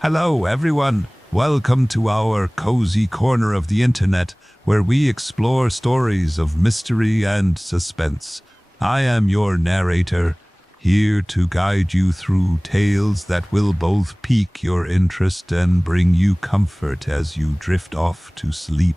Hello, everyone. Welcome to our cozy corner of the internet, where we explore stories of mystery and suspense. I am your narrator, here to guide you through tales that will both pique your interest and bring you comfort as you drift off to sleep.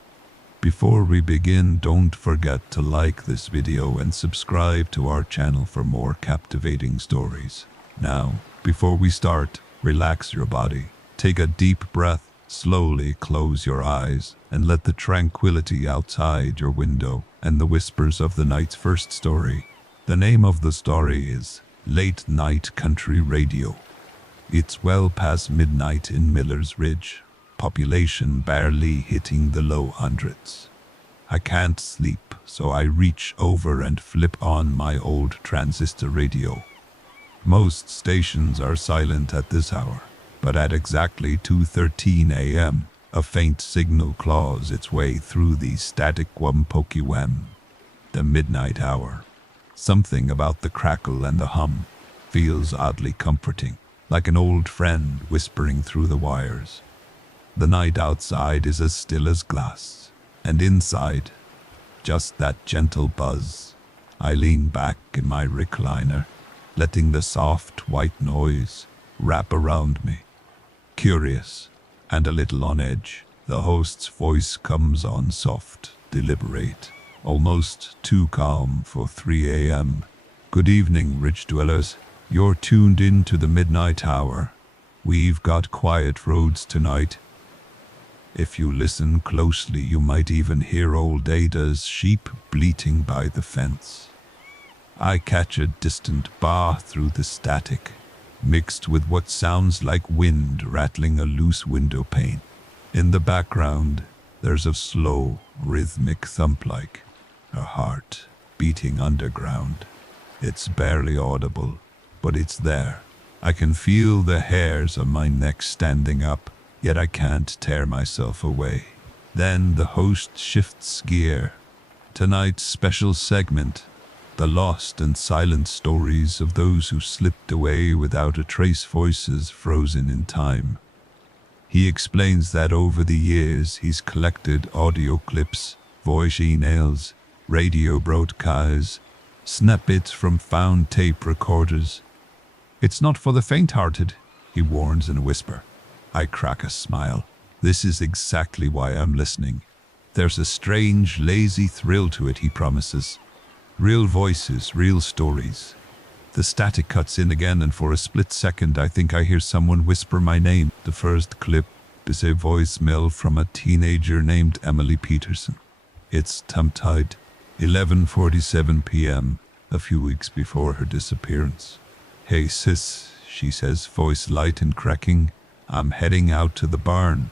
Before we begin, don't forget to like this video and subscribe to our channel for more captivating stories. Now, before we start, relax your body. Take a deep breath, slowly close your eyes, and let the tranquility outside your window and the whispers of the night's first story. The name of the story is Late Night Country Radio. It's well past midnight in Miller's Ridge, population barely hitting the low hundreds. I can't sleep, so I reach over and flip on my old transistor radio. Most stations are silent at this hour, but at exactly 2:13 a.m., a faint signal claws its way through the static wham-pokey-wham. The midnight hour. Something about the crackle and the hum feels oddly comforting, like an old friend whispering through the wires. The night outside is as still as glass, and inside, just that gentle buzz. I lean back in my recliner, letting the soft white noise wrap around me. Curious and a little on edge, the host's voice comes on soft, deliberate, almost too calm for 3 a.m. Good evening, Ridge Dwellers. You're tuned in to the midnight hour. We've got quiet roads tonight. If you listen closely, you might even hear old Ada's sheep bleating by the fence. I catch a distant bar through the static, mixed with what sounds like wind rattling a loose window pane. In the background, there's a slow, rhythmic thump like a heart beating underground. It's barely audible, but it's there. I can feel the hairs on my neck standing up, yet I can't tear myself away. Then the host shifts gear. Tonight's special segment, the lost and silent stories of those who slipped away without a trace, voices frozen in time. He explains that over the years he's collected audio clips, voice emails, radio broadcasts, snippets from found tape recorders. It's not for the faint-hearted, he warns in a whisper. I crack a smile. This is exactly why I'm listening. There's a strange, lazy thrill to it, he promises. Real voices, real stories. The static cuts in again, and for a split second I think I hear someone whisper my name. The first clip is a voicemail from a teenager named Emily Peterson. It's tongue-tied, 11:47 p.m., a few weeks before her disappearance. Hey sis, she says, voice light and cracking. I'm heading out to the barn.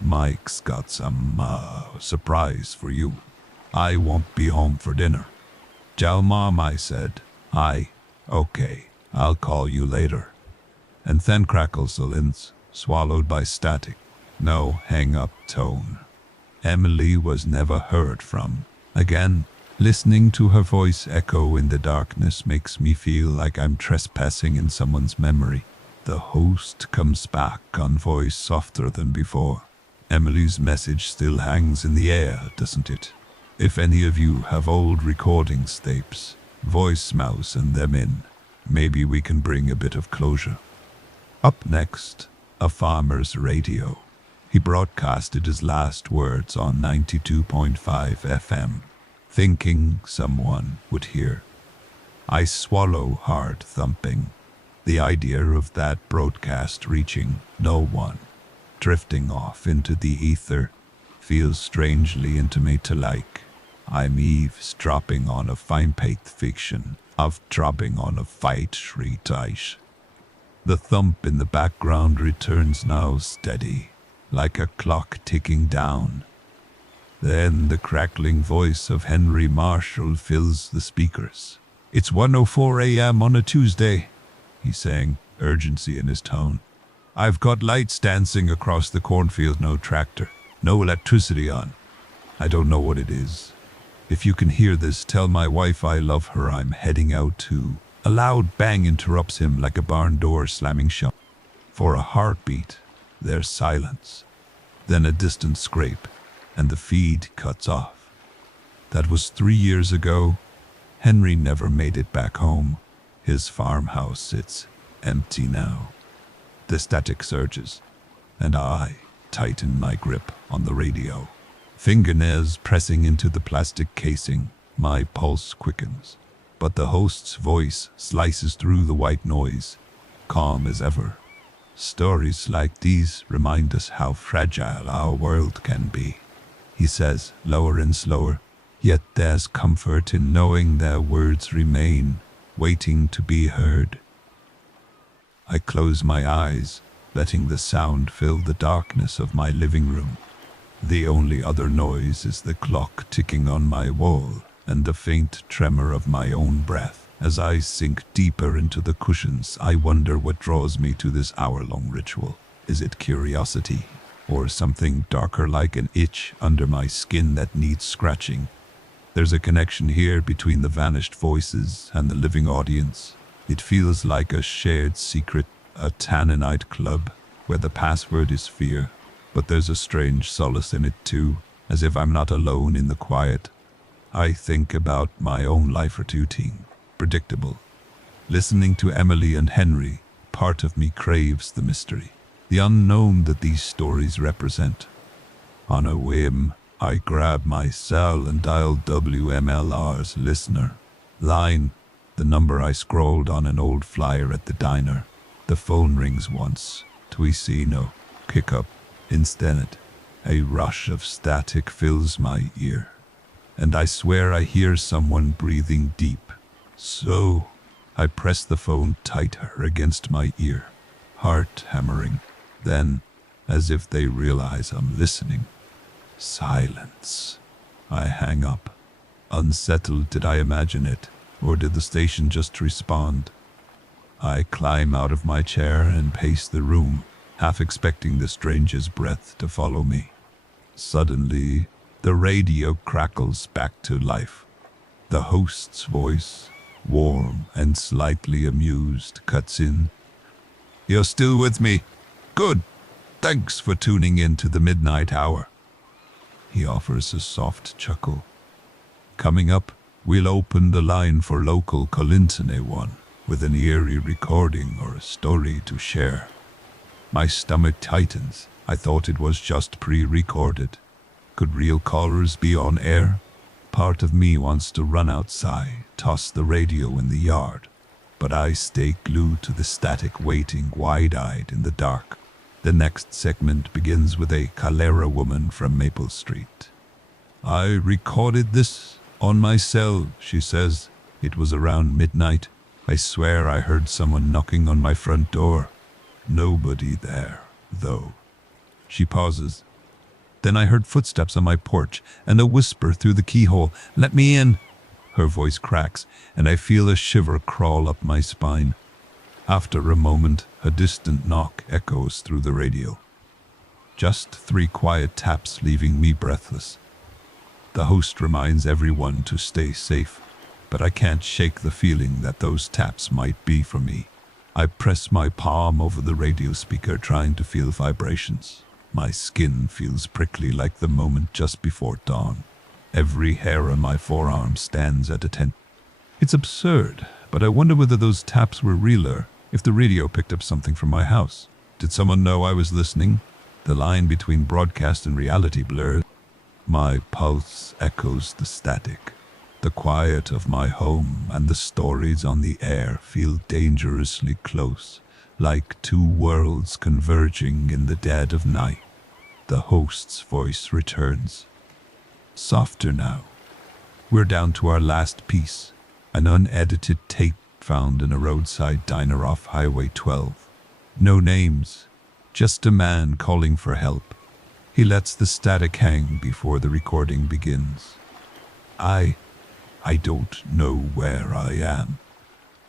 Mike's got some surprise for you. I won't be home for dinner. Ciao, Mom, I said. Okay, I'll call you later. And then crackles the lens, swallowed by static. No hang-up tone. Emily was never heard from. Again, listening to her voice echo in the darkness makes me feel like I'm trespassing in someone's memory. The host comes back on voice softer than before. Emily's message still hangs in the air, doesn't it? If any of you have old recordings tapes, voicemails and them in, maybe we can bring a bit of closure. Up next, a farmer's radio. He broadcasted his last words on 92.5 FM, thinking someone would hear. I swallow, hard thumping. The idea of that broadcast reaching no one, drifting off into the ether, feels strangely intimate like I'm eavesdropping on a fine-paint fiction of dropping on a fight shriek ice. The thump in the background returns now steady, like a clock ticking down. Then the crackling voice of Henry Marshall fills the speakers. It's 1:04 a.m. on a Tuesday, he's saying, urgency in his tone. I've got lights dancing across the cornfield, no tractor, no electricity on. I don't know what it is. If you can hear this, tell my wife I love her. I'm heading out to. A loud bang interrupts him like a barn door slamming shut. For a heartbeat, There's silence. Then a distant scrape, and the feed cuts off. That was 3 years ago. Henry never made it back home. His farmhouse sits empty now. The static surges, and I tighten my grip on the radio. Fingernails pressing into the plastic casing, my pulse quickens. But the host's voice slices through the white noise, calm as ever. Stories like these remind us how fragile our world can be. He says, lower and slower, yet there's comfort in knowing their words remain, waiting to be heard. I close my eyes, letting the sound fill the darkness of my living room. The only other noise is the clock ticking on my wall and the faint tremor of my own breath. As I sink deeper into the cushions, I wonder what draws me to this hour-long ritual. Is it curiosity, or something darker like an itch under my skin that needs scratching? There's a connection here between the vanished voices and the living audience. It feels like a shared secret, a Tannanite club, where the password is fear. But there's a strange solace in it too, as if I'm not alone in the quiet. I think about my own life routine, predictable. Listening to Emily and Henry, part of me craves the mystery, the unknown that these stories represent. On a whim, I grab my cell and dial WMLR's listener line, the number I scrawled on an old flyer at the diner. The phone rings once. Tuisino, kick up. Instead, a rush of static fills my ear, and I swear I hear someone breathing deep. So, I press the phone tighter against my ear, heart hammering. Then, as if they realize I'm listening, silence. I hang up. Unsettled, did I imagine it, or did the station just respond? I climb out of my chair and pace the room, half expecting the stranger's breath to follow me. Suddenly, the radio crackles back to life. The host's voice, warm and slightly amused, cuts in. You're still with me? Good. Thanks for tuning in to the midnight hour. He offers a soft chuckle. Coming up, we'll open the line for local Colintane one, with an eerie recording or a story to share. My stomach tightens. I thought it was just pre-recorded. Could real callers be on air? Part of me wants to run outside, toss the radio in the yard, but I stay glued to the static, waiting wide-eyed in the dark. The next segment begins with a Calera woman from Maple Street. I recorded this on my cell, she says. It was around midnight. I swear I heard someone knocking on my front door. Nobody there, though. She pauses. Then I heard footsteps on my porch and a whisper through the keyhole, "Let me in." Her voice cracks, and I feel a shiver crawl up my spine. After a moment, a distant knock echoes through the radio. Just 3 quiet taps, leaving me breathless. The host reminds everyone to stay safe, but I can't shake the feeling that those taps might be for me. I press my palm over the radio speaker, trying to feel vibrations. My skin feels prickly like the moment just before dawn. Every hair on my forearm stands at attention. It's absurd, but I wonder whether those taps were realer, if the radio picked up something from my house. Did someone know I was listening? The line between broadcast and reality blurs. My pulse echoes the static. The quiet of my home and the stories on the air feel dangerously close, like 2 worlds converging in the dead of night. The host's voice returns. Softer now. We're down to our last piece, an unedited tape found in a roadside diner off Highway 12. No names, just a man calling for help. He lets the static hang before the recording begins. I don't know where I am.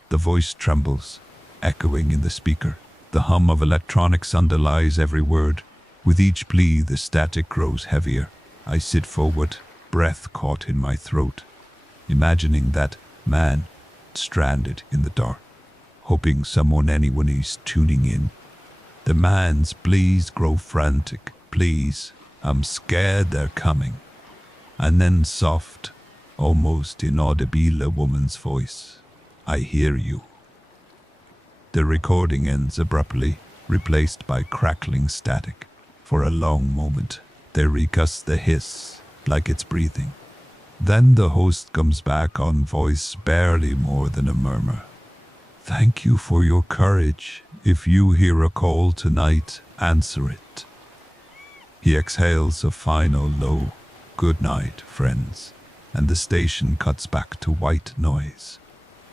The voice trembles, echoing in the speaker. The hum of electronics underlies every word. With each plea, the static grows heavier. I sit forward, breath caught in my throat, imagining that man stranded in the dark, hoping anyone is tuning in. Demands, please grow frantic. Please, I'm scared they're coming. And then soft, almost inaudible a woman's voice. I hear you. The recording ends abruptly, replaced by crackling static. For a long moment, there echoes the hiss, like it's breathing. Then the host comes back on, voice barely more than a murmur. Thank you for your courage. If you hear a call tonight, answer it. He exhales a final low, good night, friends, and the station cuts back to white noise.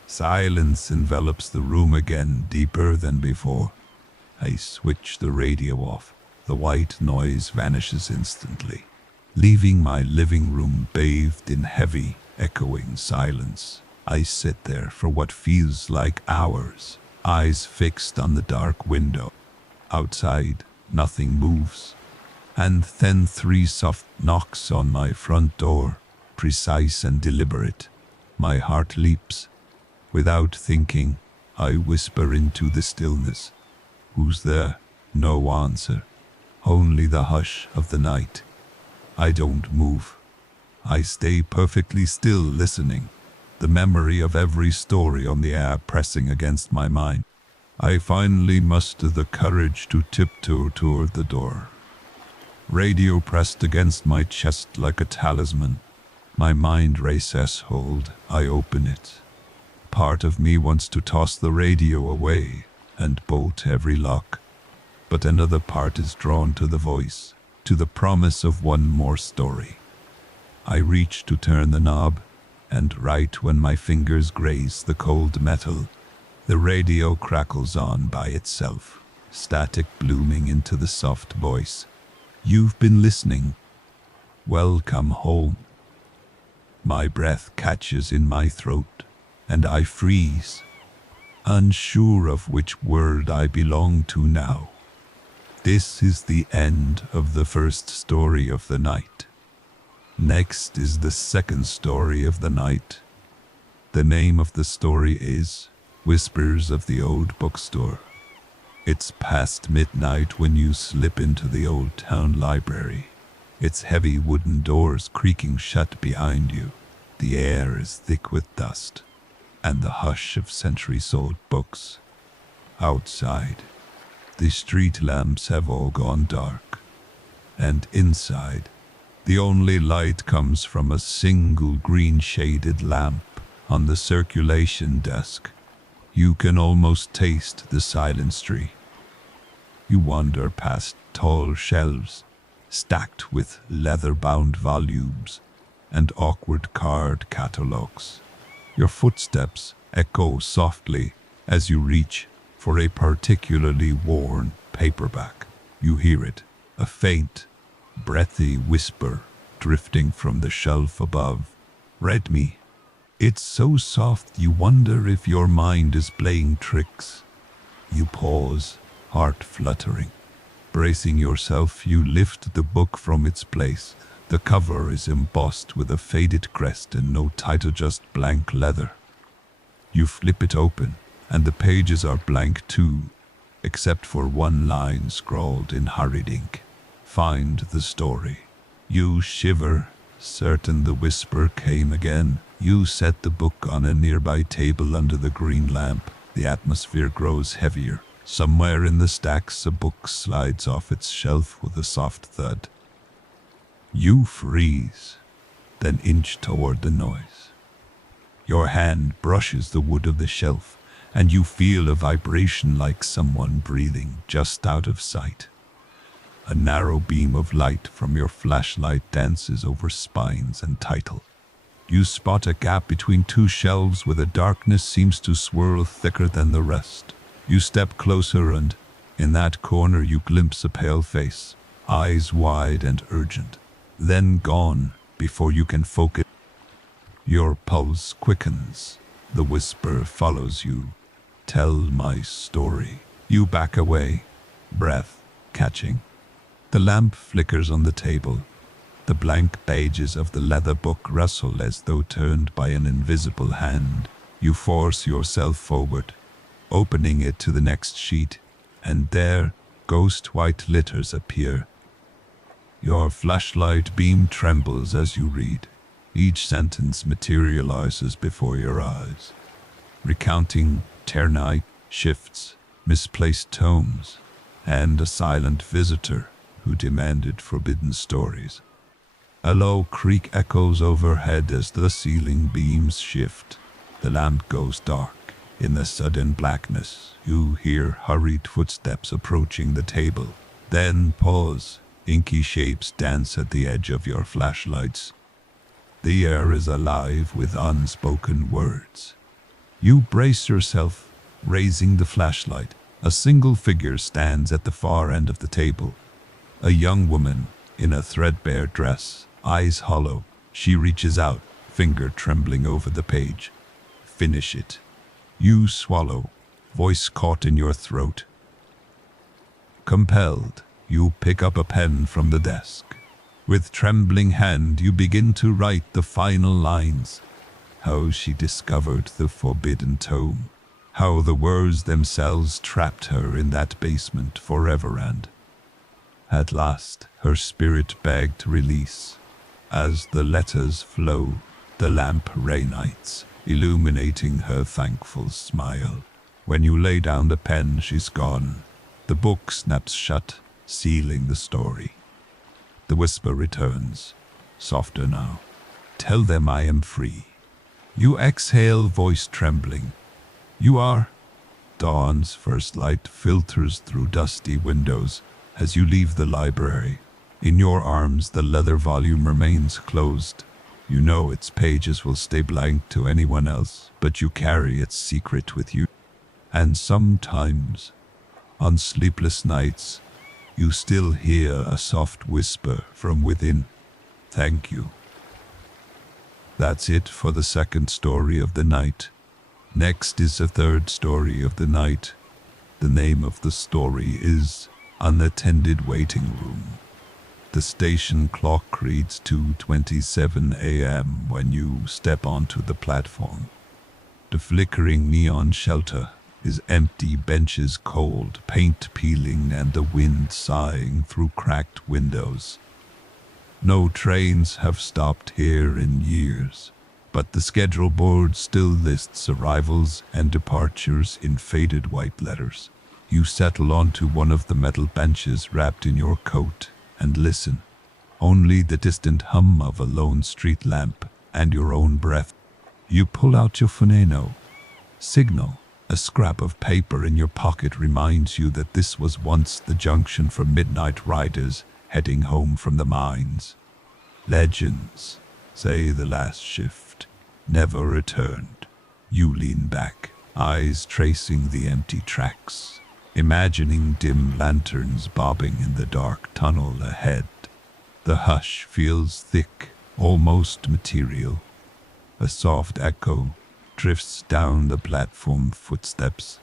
Silence envelops the room again, deeper than before. I switch the radio off. The white noise vanishes instantly, leaving my living room bathed in heavy, echoing silence. I sit there for what feels like hours, eyes fixed on the dark window. Outside, nothing moves. And then 3 soft knocks on my front door, precise and deliberate. My heart leaps. Without thinking, I whisper into the stillness. Who's there? No answer. Only the hush of the night. I don't move. I stay perfectly still, listening, the memory of every story on the air pressing against my mind. I finally muster the courage to tiptoe toward the door. Radio pressed against my chest like a talisman. My mind races hold. I open it. Part of me wants to toss the radio away and bolt every lock. But another part is drawn to the voice, to the promise of one more story. I reach to turn the knob, and right when my fingers graze the cold metal, the radio crackles on by itself, static blooming into the soft voice. You've been listening. Welcome home. My breath catches in my throat, and I freeze, unsure of which world I belong to now. This is the end of the first story of the night. Next is the second story of the night. The name of the story is Whispers of the Old Bookstore. It's past midnight when you slip into the old town library, its heavy wooden doors creaking shut behind you. The air is thick with dust and the hush of centuries-old books. Outside, the street lamps have all gone dark, and inside, the only light comes from a single green-shaded lamp on the circulation desk. You can almost taste the silence tree. You wander past tall shelves, stacked with leather-bound volumes and awkward card catalogues. Your footsteps echo softly as you reach for a particularly worn paperback. You hear it, a faint, breathy whisper drifting from the shelf above. Read me. It's so soft you wonder if your mind is playing tricks. You pause, heart fluttering. Bracing yourself, you lift the book from its place. The cover is embossed with a faded crest and no title, just blank leather. You flip it open, and the pages are blank too, except for one line scrawled in hurried ink. Find the story. You shiver, certain the whisper came again. You set the book on a nearby table under the green lamp. The atmosphere grows heavier. Somewhere in the stacks, a book slides off its shelf with a soft thud. You freeze, then inch toward the noise. Your hand brushes the wood of the shelf, and you feel a vibration like someone breathing just out of sight. A narrow beam of light from your flashlight dances over spines and title. You spot a gap between 2 shelves where the darkness seems to swirl thicker than the rest. You step closer, and in that corner you glimpse a pale face, eyes wide and urgent, then gone before you can focus. Your pulse quickens. The whisper follows you. Tell my story. You back away, breath catching. The lamp flickers on the table. The blank pages of the leather book rustle as though turned by an invisible hand. You force yourself forward, opening it to the next sheet, and there, ghost white letters appear. Your flashlight beam trembles as you read. Each sentence materializes before your eyes, recounting termite shifts, misplaced tomes, and a silent visitor who demanded forbidden stories. A low creak echoes overhead as the ceiling beams shift. The lamp goes dark. In the sudden blackness, you hear hurried footsteps approaching the table. Then pause. Inky shapes dance at the edge of your flashlights. The air is alive with unspoken words. You brace yourself, raising the flashlight. A single figure stands at the far end of the table. A young woman in a threadbare dress, eyes hollow. She reaches out, finger trembling over the page. Finish it. You swallow, voice caught in your throat. Compelled, you pick up a pen from the desk. With trembling hand, you begin to write the final lines. How she discovered the forbidden tome. How the words themselves trapped her in that basement forever, and at last her spirit begged release. As the letters flow, the lamp reignites, illuminating her thankful smile. When you lay down the pen, she's gone. The book snaps shut, sealing the story. The whisper returns, softer now. Tell them I am free. You exhale, voice trembling. You are. Dawn's first light filters through dusty windows as you leave the library. In your arms, the leather volume remains closed. You know its pages will stay blank to anyone else, but you carry its secret with you. And sometimes, on sleepless nights, you still hear a soft whisper from within. Thank you. That's it for the second story of the night. Next is the third story of the night. The name of the story is Unattended Waiting Room. The station clock reads 2:27 a.m. when you step onto the platform. The flickering neon shelter is empty, benches cold, paint peeling, and the wind sighing through cracked windows. No trains have stopped here in years, but the schedule board still lists arrivals and departures in faded white letters. You settle onto one of the metal benches wrapped in your coat and listen. Only the distant hum of a lone street lamp and your own breath. You pull out your phoneno. Signal. A scrap of paper in your pocket reminds you that this was once the junction for midnight riders heading home from the mines. Legends say the last shift never returned. You lean back, eyes tracing the empty tracks, imagining dim lanterns bobbing in the dark tunnel ahead. The hush feels thick, almost material. A soft echo drifts down the platform, footsteps,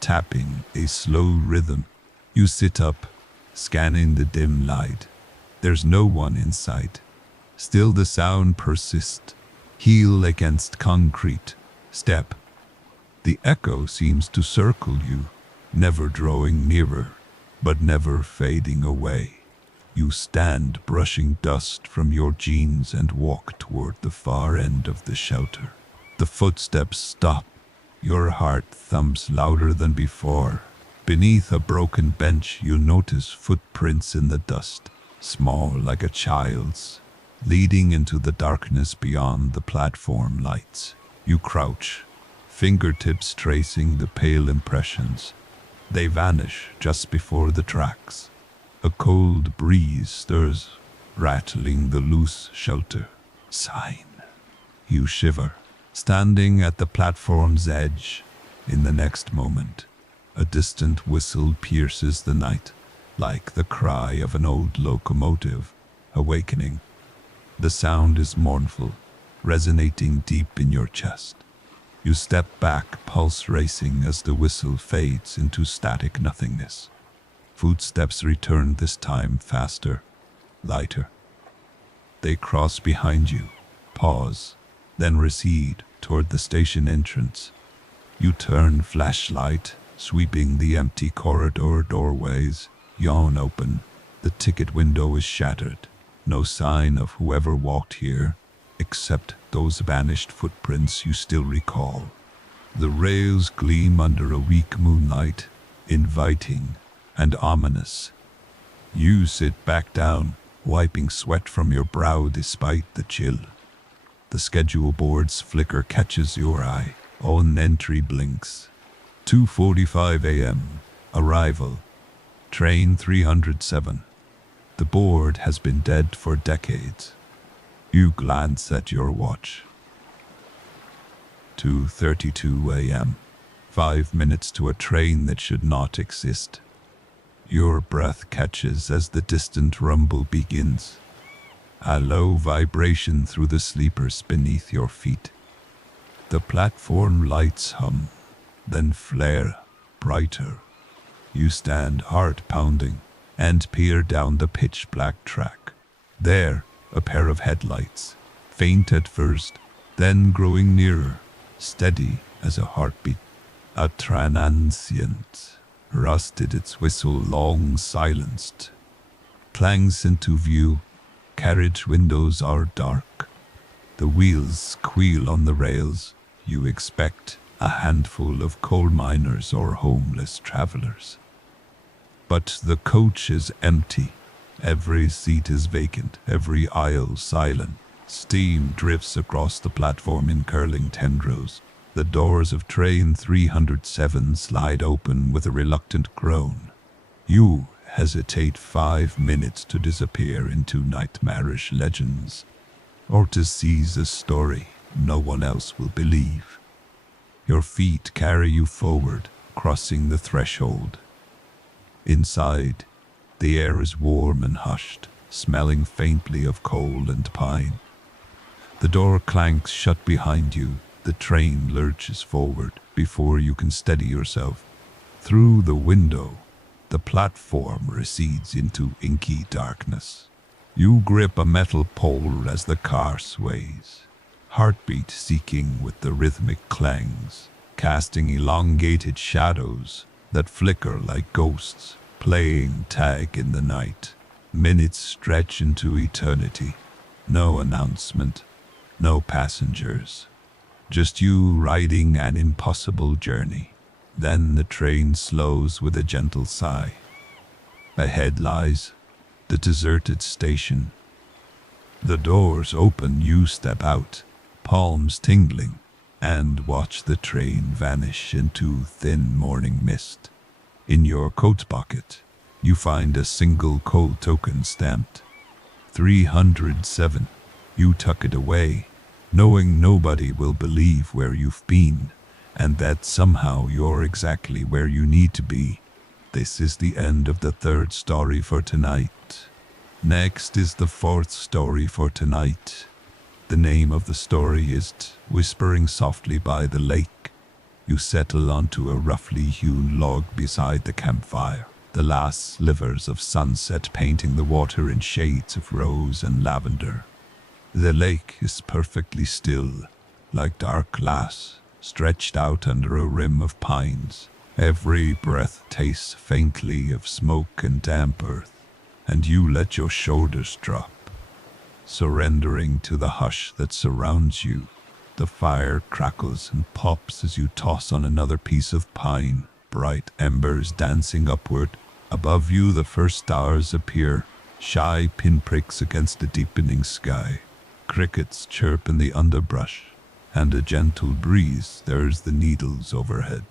tapping a slow rhythm. You sit up, scanning the dim light. There's no one in sight. Still the sound persists. Heel against concrete. Step. The echo seems to circle you, never drawing nearer, but never fading away. You stand, brushing dust from your jeans, and walk toward the far end of the shelter. The footsteps stop. Your heart thumps louder than before. Beneath a broken bench, you notice footprints in the dust, small like a child's, leading into the darkness beyond the platform lights. You crouch, fingertips tracing the pale impressions. They vanish just before the tracks. A cold breeze stirs, rattling the loose shelter. Sign. You shiver, standing at the platform's edge. In the next moment, a distant whistle pierces the night, like the cry of an old locomotive, awakening. The sound is mournful, resonating deep in your chest. You step back, pulse racing as the whistle fades into static nothingness. Footsteps return, this time faster, lighter. They cross behind you, pause, then recede toward the station entrance. You turn, flashlight sweeping the empty corridor doorways. yawn open. The ticket window is shattered. No sign of whoever walked here, except those vanished footprints you still recall. The rails gleam under a weak moonlight, inviting and ominous. You sit back down, wiping sweat from your brow despite the chill. The schedule board's flicker catches your eye. On entry blinks. 2:45 a.m. Arrival. Train 307. The board has been dead for decades. You glance at your watch. 2:32 a.m. 5 minutes to a train that should not exist. Your breath catches as the distant rumble begins. A low vibration through the sleepers beneath your feet. The platform lights hum, then flare brighter. You stand heart pounding and peer down the pitch black track. There, a pair of headlights, faint at first, then growing nearer, steady as a heartbeat. A transient, rusted its whistle long silenced. Clangs into view. Carriage windows are dark. The wheels squeal on the rails. You expect a handful of coal miners or homeless travelers. But the coach is empty. Every seat is vacant, every aisle silent. Steam drifts across the platform in curling tendrils. The doors of train 307 slide open with a reluctant groan. You hesitate 5 minutes to disappear into nightmarish legends, or to seize a story no one else will believe. Your feet carry you forward, crossing the threshold. Inside, the air is warm and hushed, smelling faintly of coal and pine. The door clanks shut behind you. The train lurches forward before you can steady yourself. Through the window, the platform recedes into inky darkness. You grip a metal pole as the car sways, heartbeat seeking with the rhythmic clangs, casting elongated shadows that flicker like ghosts, playing tag in the night. Minutes stretch into eternity. No announcement, no passengers. Just you riding an impossible journey. Then the train slows with a gentle sigh. Ahead lies the deserted station. The doors open, you step out, palms tingling, and watch the train vanish into thin morning mist. In your coat pocket, you find a single coal token stamped 307. You tuck it away, knowing nobody will believe where you've been, and that somehow you're exactly where you need to be. This is the end of the third story for tonight. Next is the fourth story for tonight. The name of the story is Whispering Softly by the Lake. You settle onto a roughly hewn log beside the campfire, the last slivers of sunset painting the water in shades of rose and lavender. The lake is perfectly still, like dark glass, stretched out under a rim of pines. Every breath tastes faintly of smoke and damp earth, and you let your shoulders drop, surrendering to the hush that surrounds you. The fire crackles and pops as you toss on another piece of pine, bright embers dancing upward. Above you the first stars appear, shy pinpricks against the deepening sky. Crickets chirp in the underbrush, and a gentle breeze stirs the needles overhead.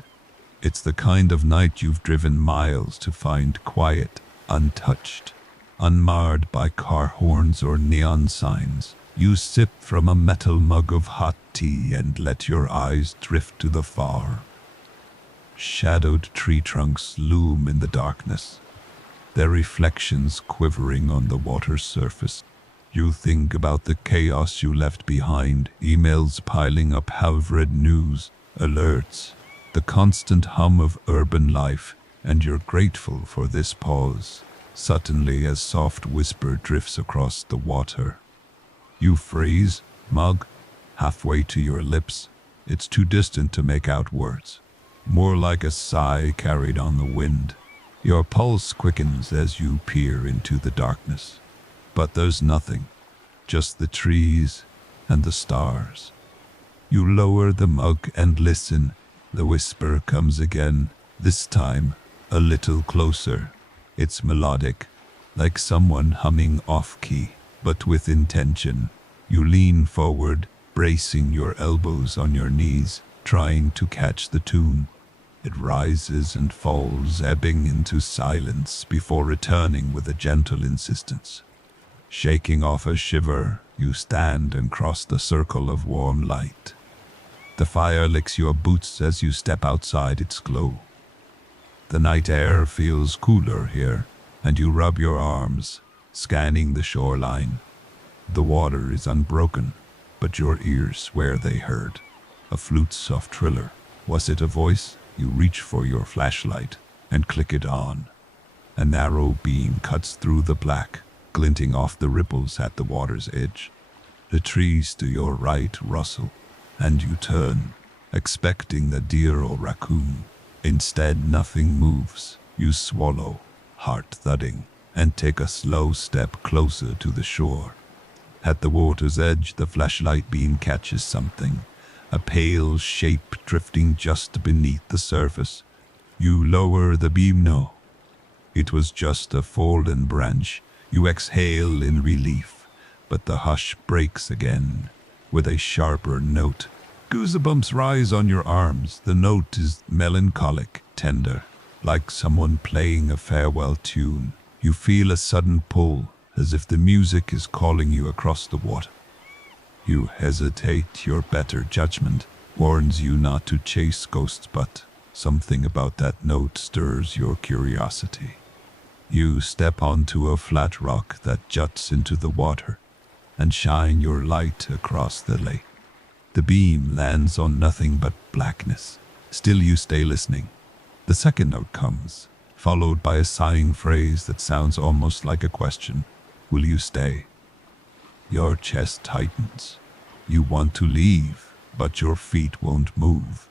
It's the kind of night you've driven miles to find quiet, untouched, unmarred by car horns or neon signs. You sip from a metal mug of hot tea and let your eyes drift to the far. Shadowed tree trunks loom in the darkness, their reflections quivering on the water's surface. You think about the chaos you left behind, emails piling up, half-read news, alerts, the constant hum of urban life, and you're grateful for this pause. Suddenly a soft whisper drifts across the water. You freeze, mug, halfway to your lips. It's too distant to make out words, more like a sigh carried on the wind. Your pulse quickens as you peer into the darkness. But there's nothing, just the trees and the stars. You lower the mug and listen. The whisper comes again, this time a little closer. It's melodic, like someone humming off-key, but with intention. You lean forward, bracing your elbows on your knees, trying to catch the tune. It rises and falls, ebbing into silence before returning with a gentle insistence. Shaking off a shiver, you stand and cross the circle of warm light. The fire licks your boots as you step outside its glow. The night air feels cooler here, and you rub your arms, scanning the shoreline. The water is unbroken, but your ears swear they heard a flute's soft triller. Was it a voice? You reach for your flashlight and click it on. A narrow beam cuts through the black, glinting off the ripples at the water's edge. The trees to your right rustle, and you turn, expecting a deer or raccoon. Instead, nothing moves. You swallow, heart thudding, and take a slow step closer to the shore. At the water's edge, the flashlight beam catches something, a pale shape drifting just beneath the surface. You lower the beam. No, it was just a fallen branch. You exhale in relief, but the hush breaks again with a sharper note. Goosebumps rise on your arms. The note is melancholic, tender, like someone playing a farewell tune. You feel a sudden pull, as if the music is calling you across the water. You hesitate. Your better judgment warns you not to chase ghosts, but something about that note stirs your curiosity. You step onto a flat rock that juts into the water and shine your light across the lake. The beam lands on nothing but blackness. Still you stay listening. The second note comes, followed by a sighing phrase that sounds almost like a question. Will you stay? Your chest tightens. You want to leave, but your feet won't move.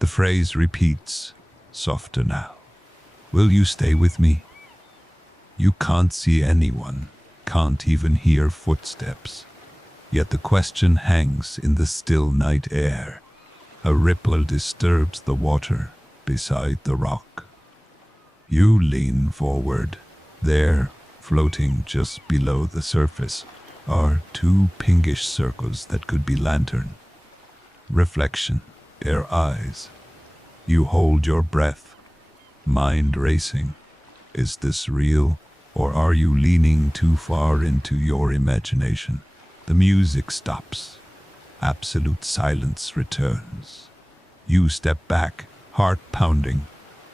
The phrase repeats, softer now. Will you stay with me? You can't see anyone, can't even hear footsteps. Yet the question hangs in the still night air. A ripple disturbs the water beside the rock. You lean forward. There, floating just below the surface, are two pinkish circles that could be lantern. Reflection, their eyes. You hold your breath, mind racing. Is this real, or are you leaning too far into your imagination? The music stops. Absolute silence returns. You step back, heart pounding,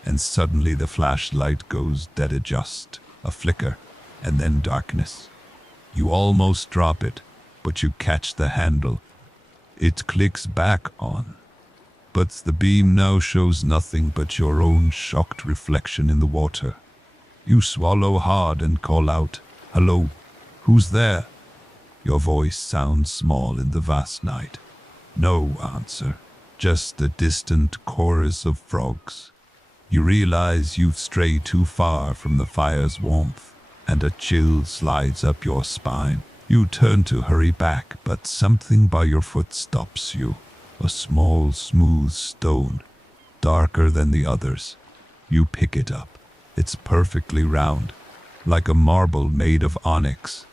and suddenly the flashlight goes dead. Adjust, a flicker, and then darkness. You almost drop it, but you catch the handle. It clicks back on. But the beam now shows nothing but your own shocked reflection in the water. You swallow hard and call out, "Hello, who's there?" Your voice sounds small in the vast night. No answer, just a distant chorus of frogs. You realize you've strayed too far from the fire's warmth, and a chill slides up your spine. You turn to hurry back, but something by your foot stops you. A small, smooth stone, darker than the others. You pick it up. It's perfectly round, like a marble made of onyx.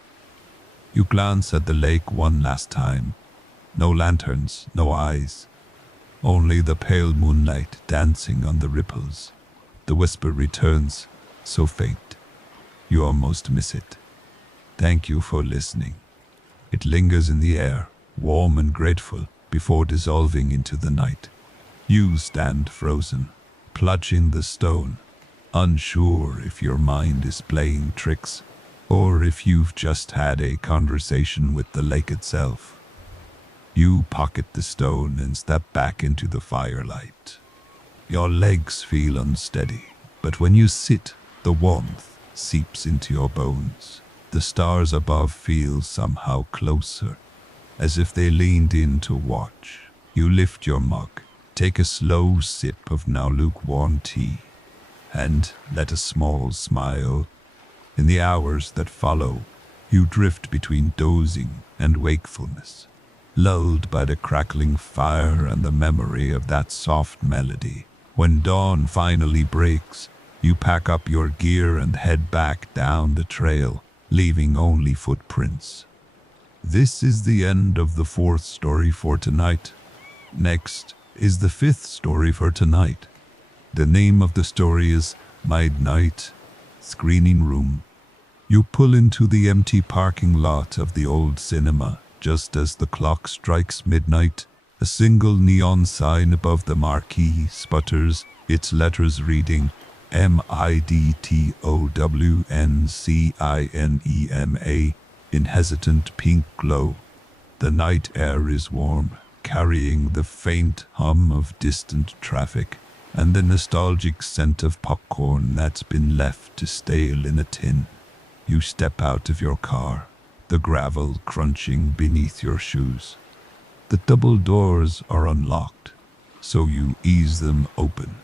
You glance at the lake one last time. No lanterns, no eyes. Only the pale moonlight dancing on the ripples. The whisper returns, so faint. You almost miss it. Thank you for listening. It lingers in the air, warm and grateful, before dissolving into the night. You stand frozen, clutching the stone, unsure if your mind is playing tricks, or if you've just had a conversation with the lake itself. You pocket the stone and step back into the firelight. Your legs feel unsteady, but when you sit, the warmth seeps into your bones. The stars above feel somehow closer, as if they leaned in to watch. You lift your mug, take a slow sip of now lukewarm tea, and let a small smile. In the hours that follow, you drift between dozing and wakefulness, lulled by the crackling fire and the memory of that soft melody. When dawn finally breaks, you pack up your gear and head back down the trail, leaving only footprints. This is the end of the fourth story for tonight. Next is the fifth story for tonight. The name of the story is Midnight Screening Room. You pull into the empty parking lot of the old cinema just as the clock strikes midnight. A single neon sign above the marquee sputters, its letters reading MIDTOWNCINEMA in hesitant pink glow. The night air is warm, carrying the faint hum of distant traffic and the nostalgic scent of popcorn that's been left to stale in a tin. You step out of your car, the gravel crunching beneath your shoes. The double doors are unlocked, so you ease them open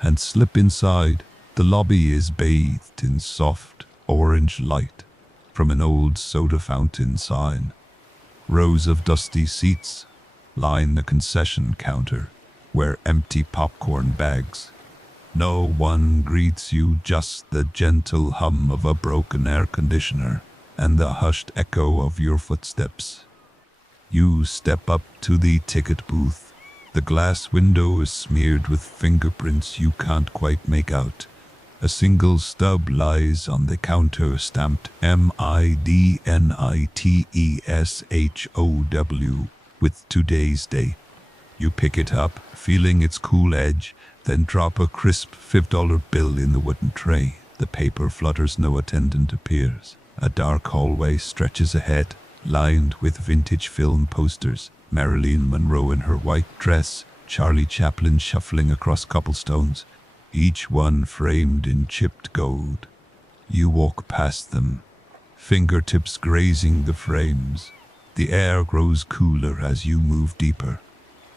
and slip inside. The lobby is bathed in soft orange light from an old soda fountain sign. Rows of dusty seats line the concession counter, where empty popcorn bags. No one greets you, just the gentle hum of a broken air conditioner and the hushed echo of your footsteps. You step up to the ticket booth. The glass window is smeared with fingerprints you can't quite make out. A single stub lies on the counter stamped MIDNITESHOW with today's date. You pick it up, feeling its cool edge, then drop a crisp $5 bill in the wooden tray. The paper flutters, no attendant appears. A dark hallway stretches ahead, lined with vintage film posters. Marilyn Monroe in her white dress, Charlie Chaplin shuffling across cobblestones, each one framed in chipped gold. You walk past them, fingertips grazing the frames. The air grows cooler as you move deeper,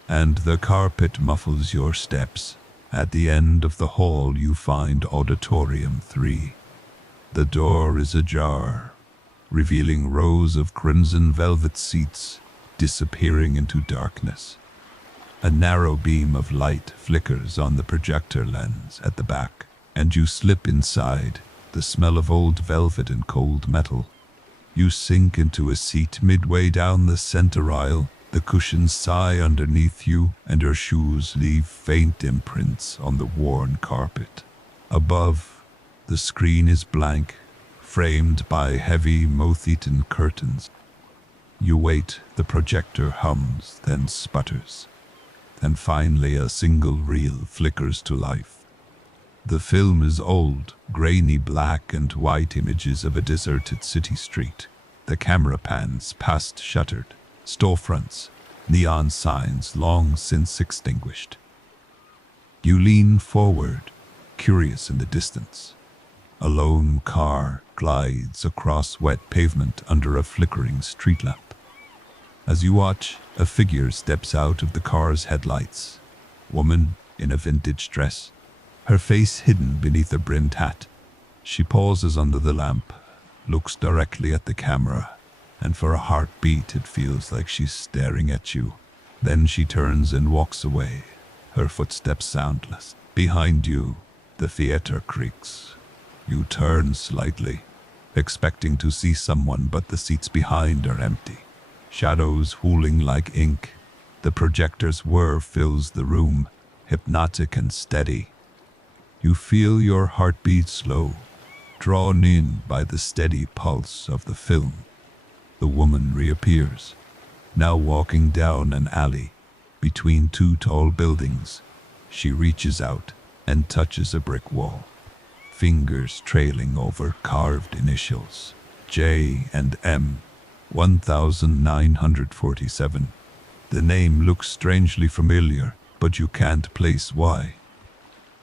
and the carpet muffles your steps. At the end of the hall you find Auditorium 3. The door is ajar, revealing rows of crimson velvet seats disappearing into darkness. A narrow beam of light flickers on the projector lens at the back, and you slip inside, the smell of old velvet and cold metal. You sink into a seat midway down the center aisle. The cushions sigh underneath you, and your shoes leave faint imprints on the worn carpet. Above, the screen is blank, framed by heavy, moth-eaten curtains. You wait, the projector hums, then sputters. And finally a single reel flickers to life. The film is old, grainy black and white images of a deserted city street. The camera pans past shuttered storefronts, neon signs long since extinguished. You lean forward, curious in the distance. A lone car glides across wet pavement under a flickering street lamp. As you watch, a figure steps out of the car's headlights. Woman in a vintage dress, her face hidden beneath a brimmed hat. She pauses under the lamp, looks directly at the camera, and for a heartbeat it feels like she's staring at you. Then she turns and walks away, her footsteps soundless. Behind you, the theater creaks. You turn slightly, expecting to see someone, but the seats behind are empty. Shadows whooling like ink. The projector's whir fills the room, hypnotic and steady. You feel your heartbeat slow, drawn in by the steady pulse of the film. The woman reappears, now walking down an alley between two tall buildings. She reaches out and touches a brick wall, fingers trailing over carved initials, J and M, 1947. The name looks strangely familiar, but you can't place why.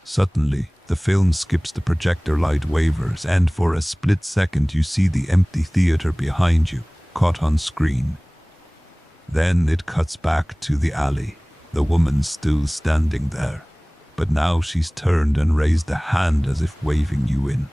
Suddenly, the film skips, the projector light wavers, and for a split second you see the empty theater behind you, caught on screen. Then it cuts back to the alley, the woman still standing there, but now she's turned and raised a hand as if waving you in.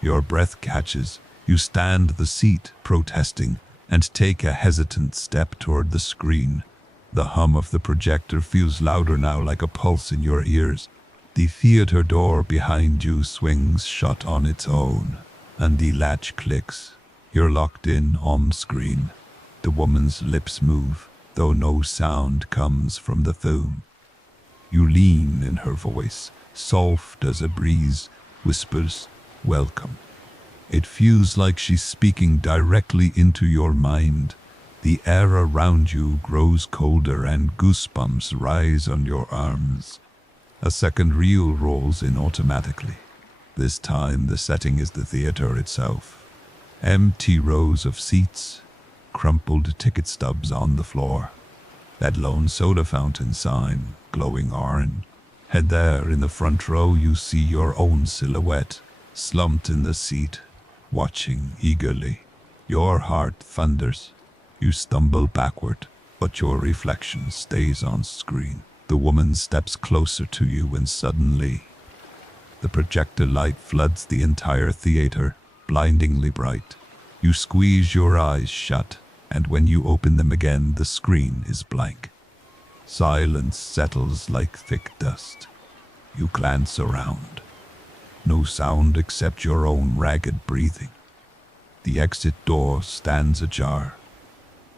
Your breath catches. You stand the seat, protesting, and take a hesitant step toward the screen. The hum of the projector feels louder now, like a pulse in your ears. The theater door behind you swings shut on its own, and the latch clicks. You're locked in on screen. The woman's lips move, though no sound comes from the film. You lean in her voice, soft as a breeze, whispers, "Welcome." It feels like she's speaking directly into your mind. The air around you grows colder and goosebumps rise on your arms. A second reel rolls in automatically. This time the setting is the theater itself. Empty rows of seats, crumpled ticket stubs on the floor. That lone soda fountain sign, glowing orange. And there in the front row you see your own silhouette, slumped in the seat, watching eagerly. Your heart thunders. You stumble backward, but your reflection stays on screen. The woman steps closer to you and suddenly, the projector light floods the entire theater, blindingly bright. You squeeze your eyes shut, and when you open them again, the screen is blank. Silence settles like thick dust. You glance around. No sound except your own ragged breathing. The exit door stands ajar.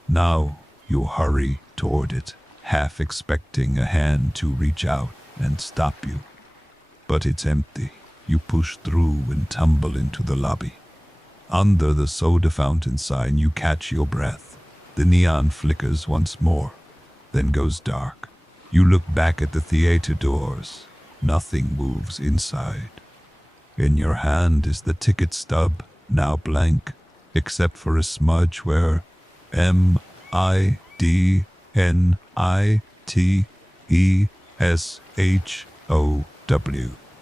Now you hurry toward it, half expecting a hand to reach out and stop you. But it's empty. You push through and tumble into the lobby. Under the soda fountain sign, you catch your breath. The neon flickers once more, then goes dark. You look back at the theater doors. Nothing moves inside. In your hand is the ticket stub, now blank, except for a smudge where MIDNITESHOW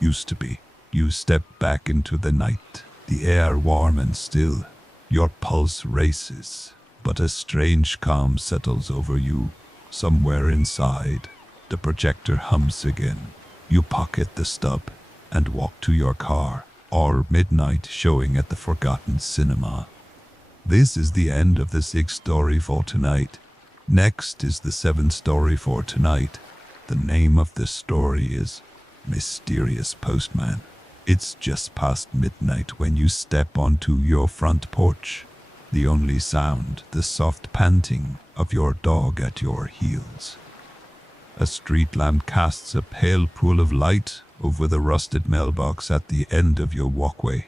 used to be. You step back into the night, the air warm and still. Your pulse races, but a strange calm settles over you. Somewhere inside, the projector hums again. You pocket the stub and walk to your car, or midnight showing at the forgotten cinema. This is the end of the 6th story for tonight. Next is the 7th story for tonight. The name of this story is Mysterious Postman. It's just past midnight when you step onto your front porch. The only sound, the soft panting of your dog at your heels. A street lamp casts a pale pool of light over the rusted mailbox at the end of your walkway.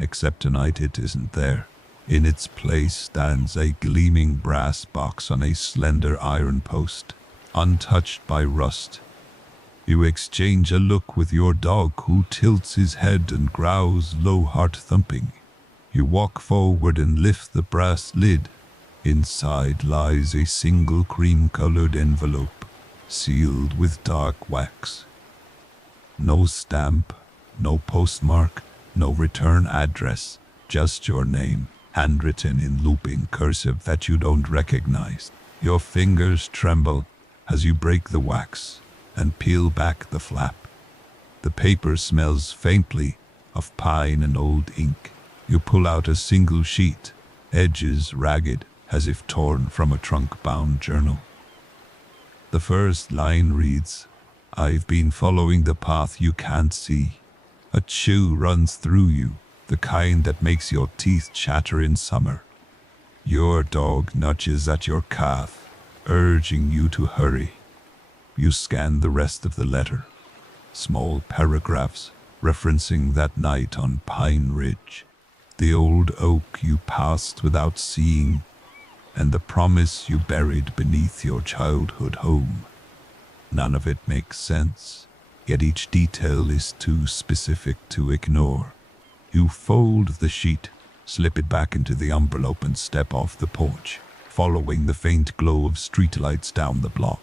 Except tonight it isn't there. In its place stands a gleaming brass box on a slender iron post, untouched by rust. You exchange a look with your dog, who tilts his head and growls low, heart-thumping. You walk forward and lift the brass lid. Inside lies a single cream-colored envelope, sealed with dark wax. No stamp, no postmark, no return address, just your name, handwritten in looping cursive that you don't recognize. Your fingers tremble as you break the wax and peel back the flap. The paper smells faintly of pine and old ink. You pull out a single sheet, edges ragged as if torn from a trunk-bound journal. The first line reads, "I've been following the path you can't see. A chill runs through you, the kind that makes your teeth chatter in summer. Your dog nudges at your calf, urging you to hurry." You scan the rest of the letter. Small paragraphs referencing that night on Pine Ridge, the old oak you passed without seeing, and the promise you buried beneath your childhood home. None of it makes sense, yet each detail is too specific to ignore. You fold the sheet, slip it back into the envelope and step off the porch, following the faint glow of streetlights down the block.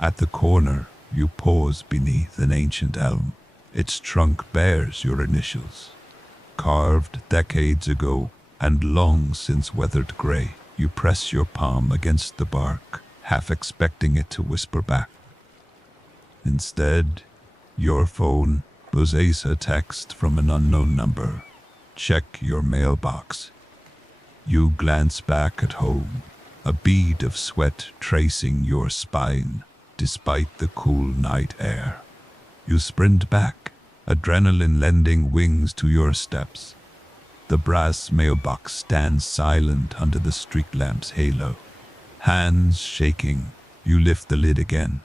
At the corner, you pause beneath an ancient elm. Its trunk bears your initials, carved decades ago and long since weathered gray. You press your palm against the bark, half expecting it to whisper back. Instead, Your phone buzzes a text from an unknown number. Check your mailbox. You glance back at home, a bead of sweat tracing your spine, despite the cool night air. You sprint back, adrenaline lending wings to your steps. The brass mailbox stands silent under the street lamp's halo. Hands shaking, you lift the lid again.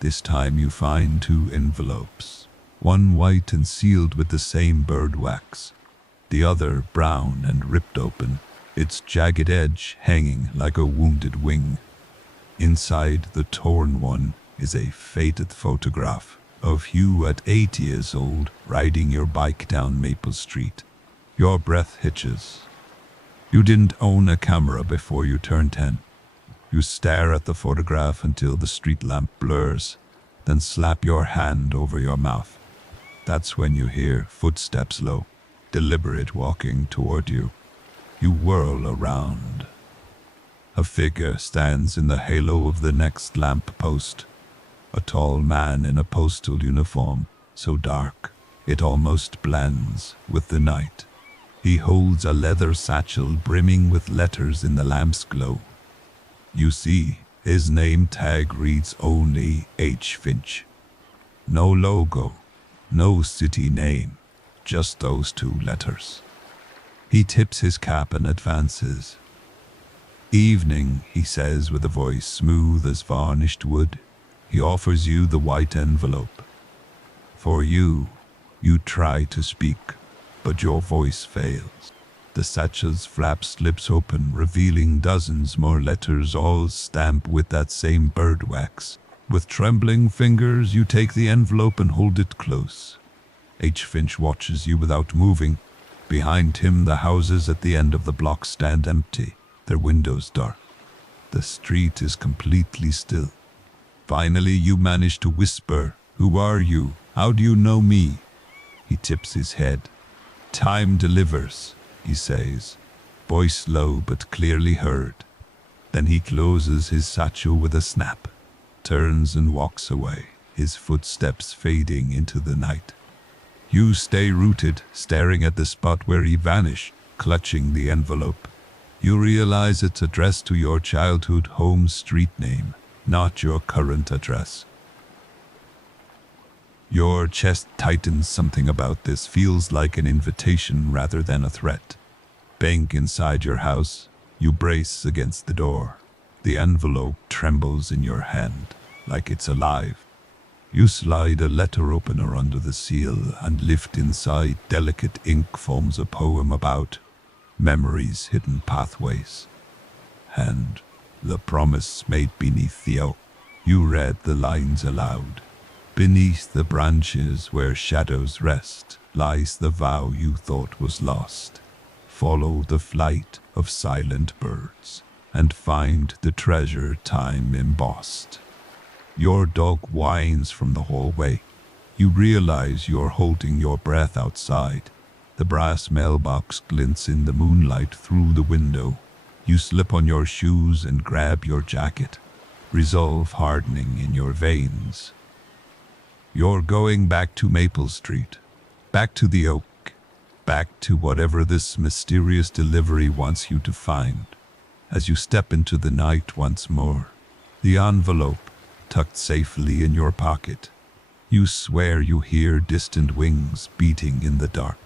This time you find 2 envelopes, one white and sealed with the same bird wax, the other brown and ripped open, its jagged edge hanging like a wounded wing. Inside the torn one is a faded photograph of you at 8 years old, riding your bike down Maple Street. Your breath hitches. You didn't own a camera before you turned 10. You stare at the photograph until the street lamp blurs, then slap your hand over your mouth. That's when you hear footsteps low, deliberate walking toward you. You whirl around. A figure stands in the halo of the next lamp post. A tall man in a postal uniform, so dark it almost blends with the night. He holds a leather satchel brimming with letters in the lamp's glow. You see, his name tag reads only H. Finch. No logo, no city name, just those 2 letters. He tips his cap and advances. "Evening," he says with a voice smooth as varnished wood. He offers you the white envelope. For you try to speak, but your voice fails. The satchel's flap slips open, revealing dozens more letters, all stamped with that same bird wax. With trembling fingers, you take the envelope and hold it close. H. Finch watches you without moving. Behind him, the houses at the end of the block stand empty, their windows dark. The street is completely still. Finally, you manage to whisper, "Who are you? How do you know me?" He tips his head. "Time delivers," he says, voice low but clearly heard. Then he closes his satchel with a snap, turns and walks away, his footsteps fading into the night. You stay rooted, staring at the spot where he vanished, clutching the envelope. You realize it's addressed to your childhood home's street name, not your current address. Your chest tightens. Something about this feels like an invitation rather than a threat. Bank inside your house, you brace against the door. The envelope trembles in your hand, like it's alive. You slide a letter opener under the seal and lift inside. Delicate ink forms a poem about memories, hidden pathways, and the promise made beneath the oak. You read the lines aloud. Beneath the branches where shadows rest lies the vow you thought was lost. Follow the flight of silent birds and find the treasure time embossed. Your dog whines from the hallway. You realize you're holding your breath outside. The brass mailbox glints in the moonlight through the window. You slip on your shoes and grab your jacket, resolve hardening in your veins. You're going back to Maple Street, back to the oak, back to whatever this mysterious delivery wants you to find. As you step into the night once more, the envelope tucked safely in your pocket, you swear you hear distant wings beating in the dark.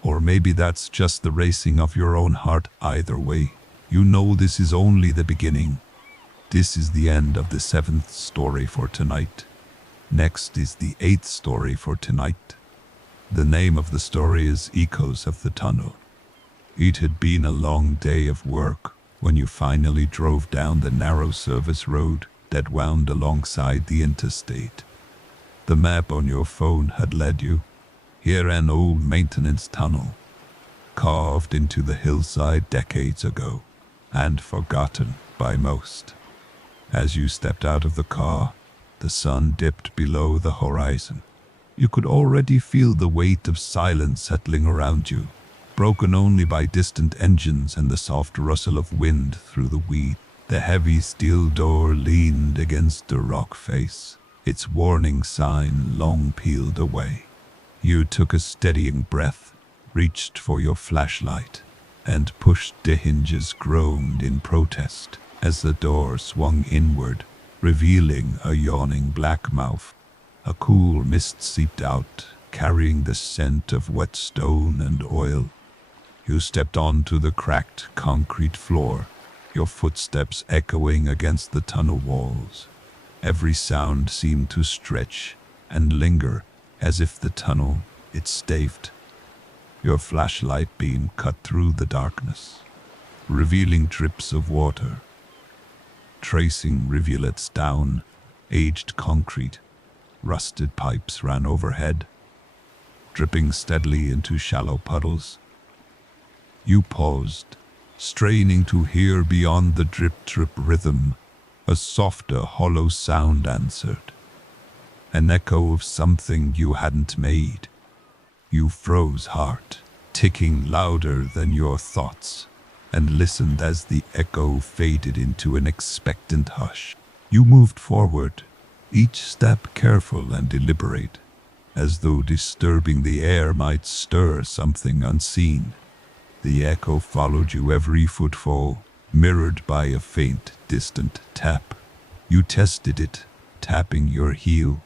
Or maybe that's just the racing of your own heart. Either way, you know this is only the beginning. This is the end of the 7th story for tonight. Next is the 8th story for tonight. The name of the story is Echoes of the Tunnel. It had been a long day of work when you finally drove down the narrow service road that wound alongside the interstate. The map on your phone had led you here, an old maintenance tunnel, carved into the hillside decades ago and forgotten by most. As you stepped out of the car, the sun dipped below the horizon. You could already feel the weight of silence settling around you, broken only by distant engines and the soft rustle of wind through the weed. The heavy steel door leaned against the rock face. its warning sign long peeled away. You took a steadying breath, reached for your flashlight, and pushed the hinges, groaned in protest as the door swung inward, revealing a yawning black mouth. A cool mist seeped out, carrying the scent of wet stone and oil. You stepped onto the cracked concrete floor, your footsteps echoing against the tunnel walls. Every sound seemed to stretch and linger, as if the tunnel it staved. Your flashlight beam cut through the darkness, revealing drips of water, tracing rivulets down aged concrete. Rusted pipes ran overhead, dripping steadily into shallow puddles. You paused, straining to hear beyond the drip-drip rhythm. A softer, hollow sound answered, an echo of something you hadn't made. You froze, heart ticking louder than your thoughts, and listened as the echo faded into an expectant hush. You moved forward, each step careful and deliberate, as though disturbing the air might stir something unseen. The echo followed you every footfall, mirrored by a faint, distant tap. You tested it, tapping your heel.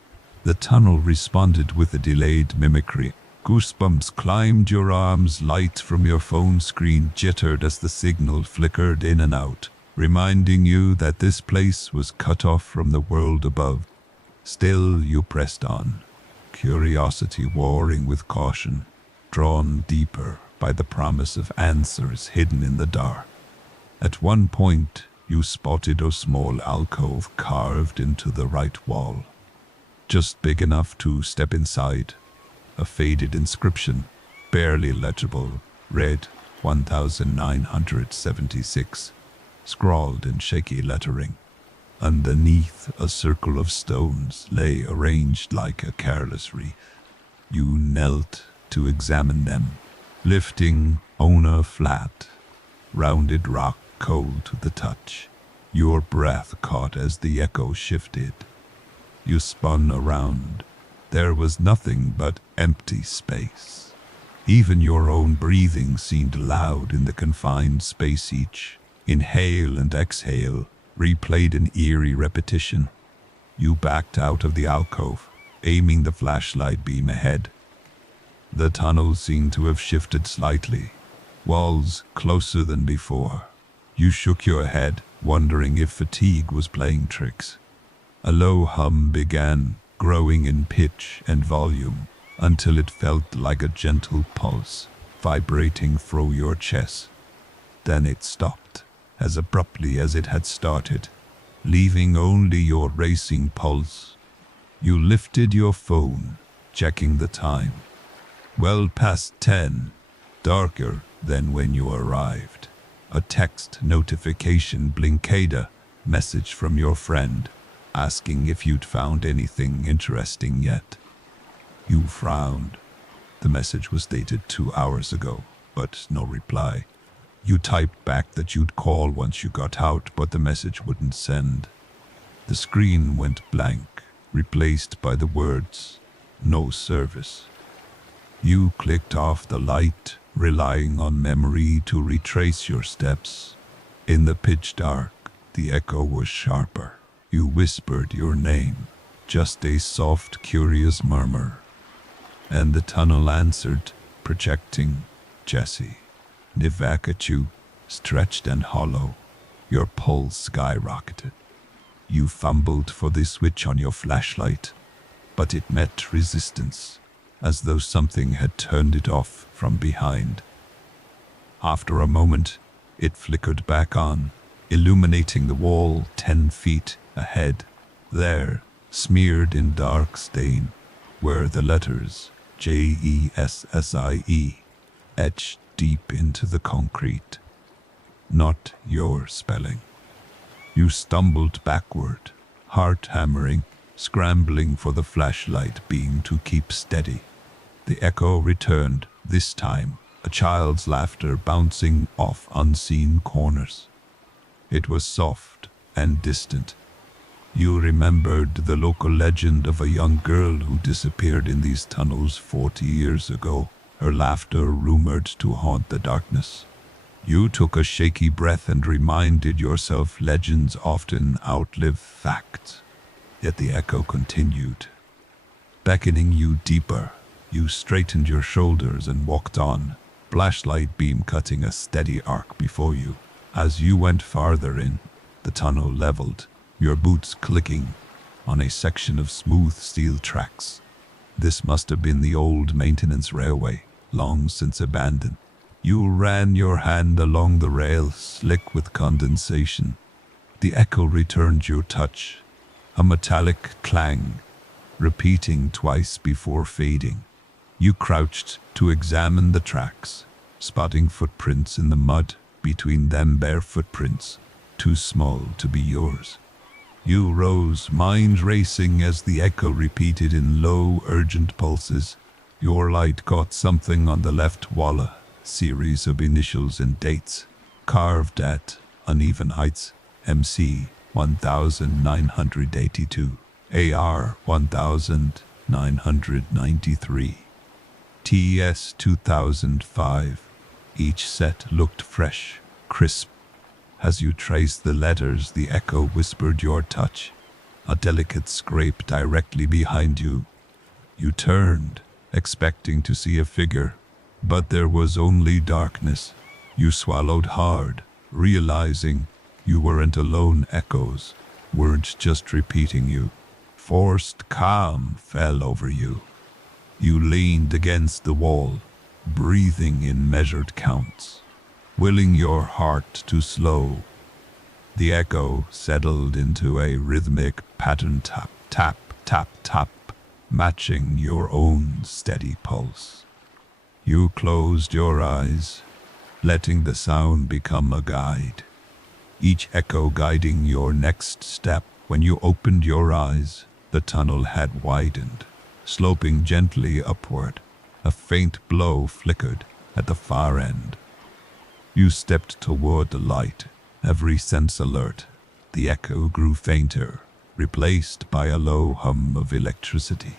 The tunnel responded with a delayed mimicry. Goosebumps climbed your arms, light from your phone screen jittered as the signal flickered in and out, reminding you that this place was cut off from the world above. Still, you pressed on, curiosity warring with caution, drawn deeper by the promise of answers hidden in the dark. At one point, you spotted a small alcove carved into the right wall, just big enough to step inside. A faded inscription, barely legible, read 1976, scrawled in shaky lettering. Underneath, a circle of stones lay arranged like a careless wreath. You knelt to examine them, lifting owner flat, rounded rock cold to the touch. Your breath caught as the echo shifted. You spun around. There was nothing but empty space. Even your own breathing seemed loud in the confined space. Each inhale and exhale replayed in eerie repetition. You backed out of the alcove, aiming the flashlight beam ahead. The tunnel seemed to have shifted slightly, walls closer than before. You shook your head, wondering if fatigue was playing tricks. A low hum began, growing in pitch and volume, until it felt like a gentle pulse, vibrating through your chest. Then it stopped, as abruptly as it had started, leaving only your racing pulse. You lifted your phone, checking the time. Well past 10, darker than when you arrived. A text notification blinked, a message from your friend, asking if you'd found anything interesting yet. You frowned. The message was dated 2 hours ago, but no reply. You typed back that you'd call once you got out, but the message wouldn't send. The screen went blank, replaced by the words, "No service." You clicked off the light, relying on memory to retrace your steps. In the pitch dark, the echo was sharper. You whispered your name, just a soft, curious murmur. And the tunnel answered, projecting, "Jesse." Nivakachu, stretched and hollow. Your pulse skyrocketed. You fumbled for the switch on your flashlight, but it met resistance, as though something had turned it off from behind. After a moment, it flickered back on, illuminating the wall 10 feet ahead. There, smeared in dark stain, were the letters JESSIE, etched deep into the concrete. Not your spelling. You stumbled backward, heart hammering, scrambling for the flashlight beam to keep steady. The echo returned, this time, a child's laughter bouncing off unseen corners. It was soft and distant, You remembered the local legend of a young girl who disappeared in these tunnels 40 years ago, her laughter rumored to haunt the darkness. You took a shaky breath and reminded yourself legends often outlive facts. Yet the echo continued, beckoning you deeper. You straightened your shoulders and walked on, flashlight beam cutting a steady arc before you. As you went farther in, the tunnel leveled, your boots clicking on a section of smooth steel tracks. This must have been the old maintenance railway, long since abandoned. You ran your hand along the rail, slick with condensation. The echo returned your touch, a metallic clang, repeating twice before fading. You crouched to examine the tracks, spotting footprints in the mud, between them bare footprints, too small to be yours. You rose, mind racing as the echo repeated in low, urgent pulses. Your light caught something on the left wall, a series of initials and dates, carved at uneven heights. MC 1982, AR 1993, TS 2005. Each set looked fresh, crisp. As you traced the letters, the echo whispered your touch, a delicate scrape directly behind you. You turned, expecting to see a figure, but there was only darkness. You swallowed hard, realizing you weren't alone. Echoes weren't just repeating you. Forced calm fell over you. You leaned against the wall, breathing in measured counts, willing your heart to slow. The echo settled into a rhythmic pattern, tap, tap, tap, tap, matching your own steady pulse. You closed your eyes, letting the sound become a guide, each echo guiding your next step. When you opened your eyes, the tunnel had widened, sloping gently upward. A faint glow flickered at the far end. You stepped toward the light, every sense alert. The echo grew fainter, replaced by a low hum of electricity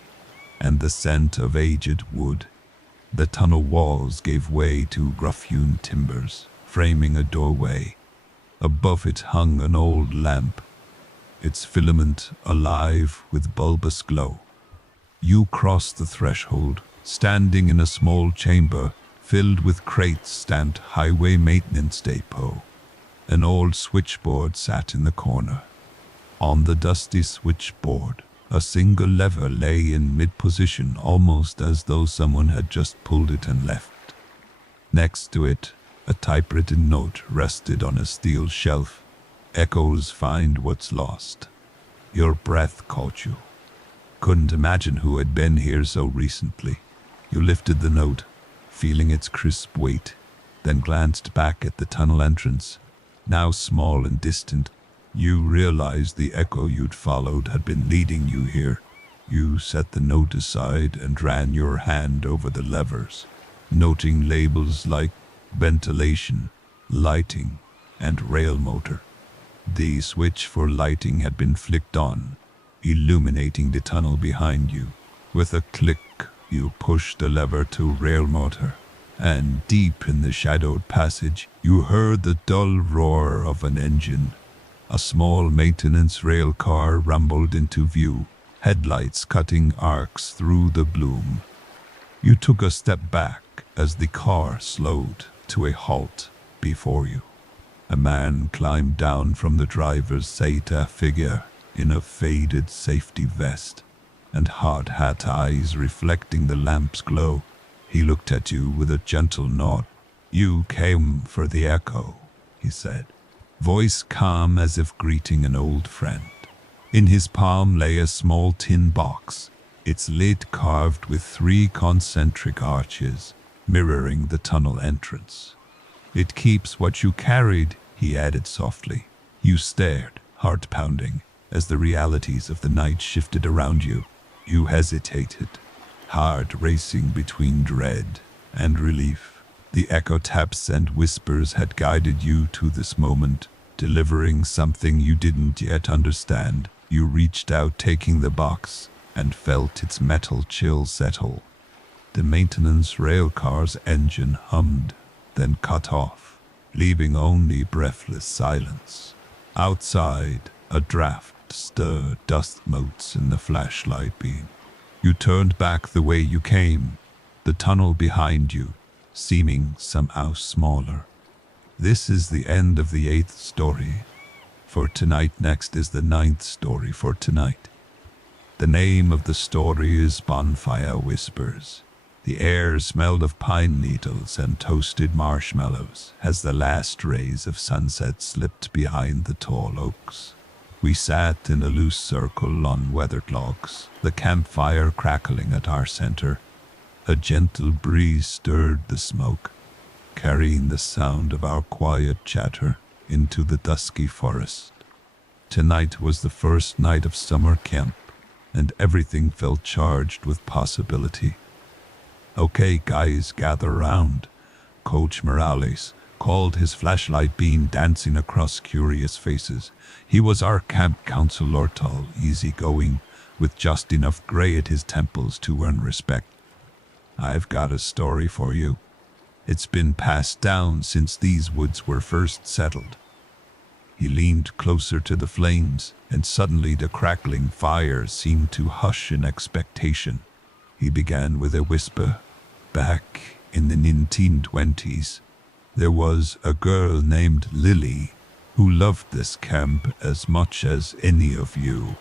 and the scent of aged wood. The tunnel walls gave way to rough-hewn timbers, framing a doorway. Above it hung an old lamp, its filament alive with bulbous glow. You crossed the threshold, standing in a small chamber filled with crates stamped Highway Maintenance Depot. An old switchboard sat in the corner. On the dusty switchboard, a single lever lay in mid-position, almost as though someone had just pulled it and left. Next to it, a typewritten note rested on a steel shelf. Echoes find what's lost. Your breath caught you. Couldn't imagine who had been here so recently. You lifted the note, feeling its crisp weight, then glanced back at the tunnel entrance, now small and distant. You realized the echo you'd followed had been leading you here. You set the note aside and ran your hand over the levers, noting labels like ventilation, lighting, and rail motor. The switch for lighting had been flicked on, illuminating the tunnel behind you. With a click, you pushed the lever to rail motor, and deep in the shadowed passage, you heard the dull roar of an engine. A small maintenance rail car rumbled into view, headlights cutting arcs through the gloom. You took a step back as the car slowed to a halt before you. A man climbed down from the driver's seat, a figure in a faded safety vest and hard hat, eyes reflecting the lamp's glow. He looked at you with a gentle nod. "You came for the echo," he said, voice calm as if greeting an old friend. In his palm lay a small tin box, its lid carved with 3 concentric arches, mirroring the tunnel entrance. "It keeps what you carried," he added softly. You stared, heart pounding, as the realities of the night shifted around you. You hesitated, heart racing between dread and relief. The echo taps and whispers had guided you to this moment, delivering something you didn't yet understand. You reached out, taking the box, and felt its metal chill settle. The maintenance railcar's engine hummed, then cut off, leaving only breathless silence. Outside, a draft stirred dust motes in the flashlight beam. You turned back the way you came, the tunnel behind you, seeming somehow smaller. This is the end of the 8th story. For tonight, next is the 9th story for tonight. The name of the story is Bonfire Whispers. The air smelled of pine needles and toasted marshmallows as the last rays of sunset slipped behind the tall oaks. We sat in a loose circle on weathered logs, the campfire crackling at our center. A gentle breeze stirred the smoke, carrying the sound of our quiet chatter into the dusky forest. Tonight was the first night of summer camp, and everything felt charged with possibility. "Okay, guys, gather round," Coach Morales called, his flashlight beam dancing across curious faces. He was our camp counselor, tall, easygoing, with just enough gray at his temples to earn respect. "I've got a story for you. It's been passed down since these woods were first settled." He leaned closer to the flames, and suddenly the crackling fire seemed to hush in expectation. He began with a whisper. "Back in the 1920s, there was a girl named Lily who loved this camp as much as any of you.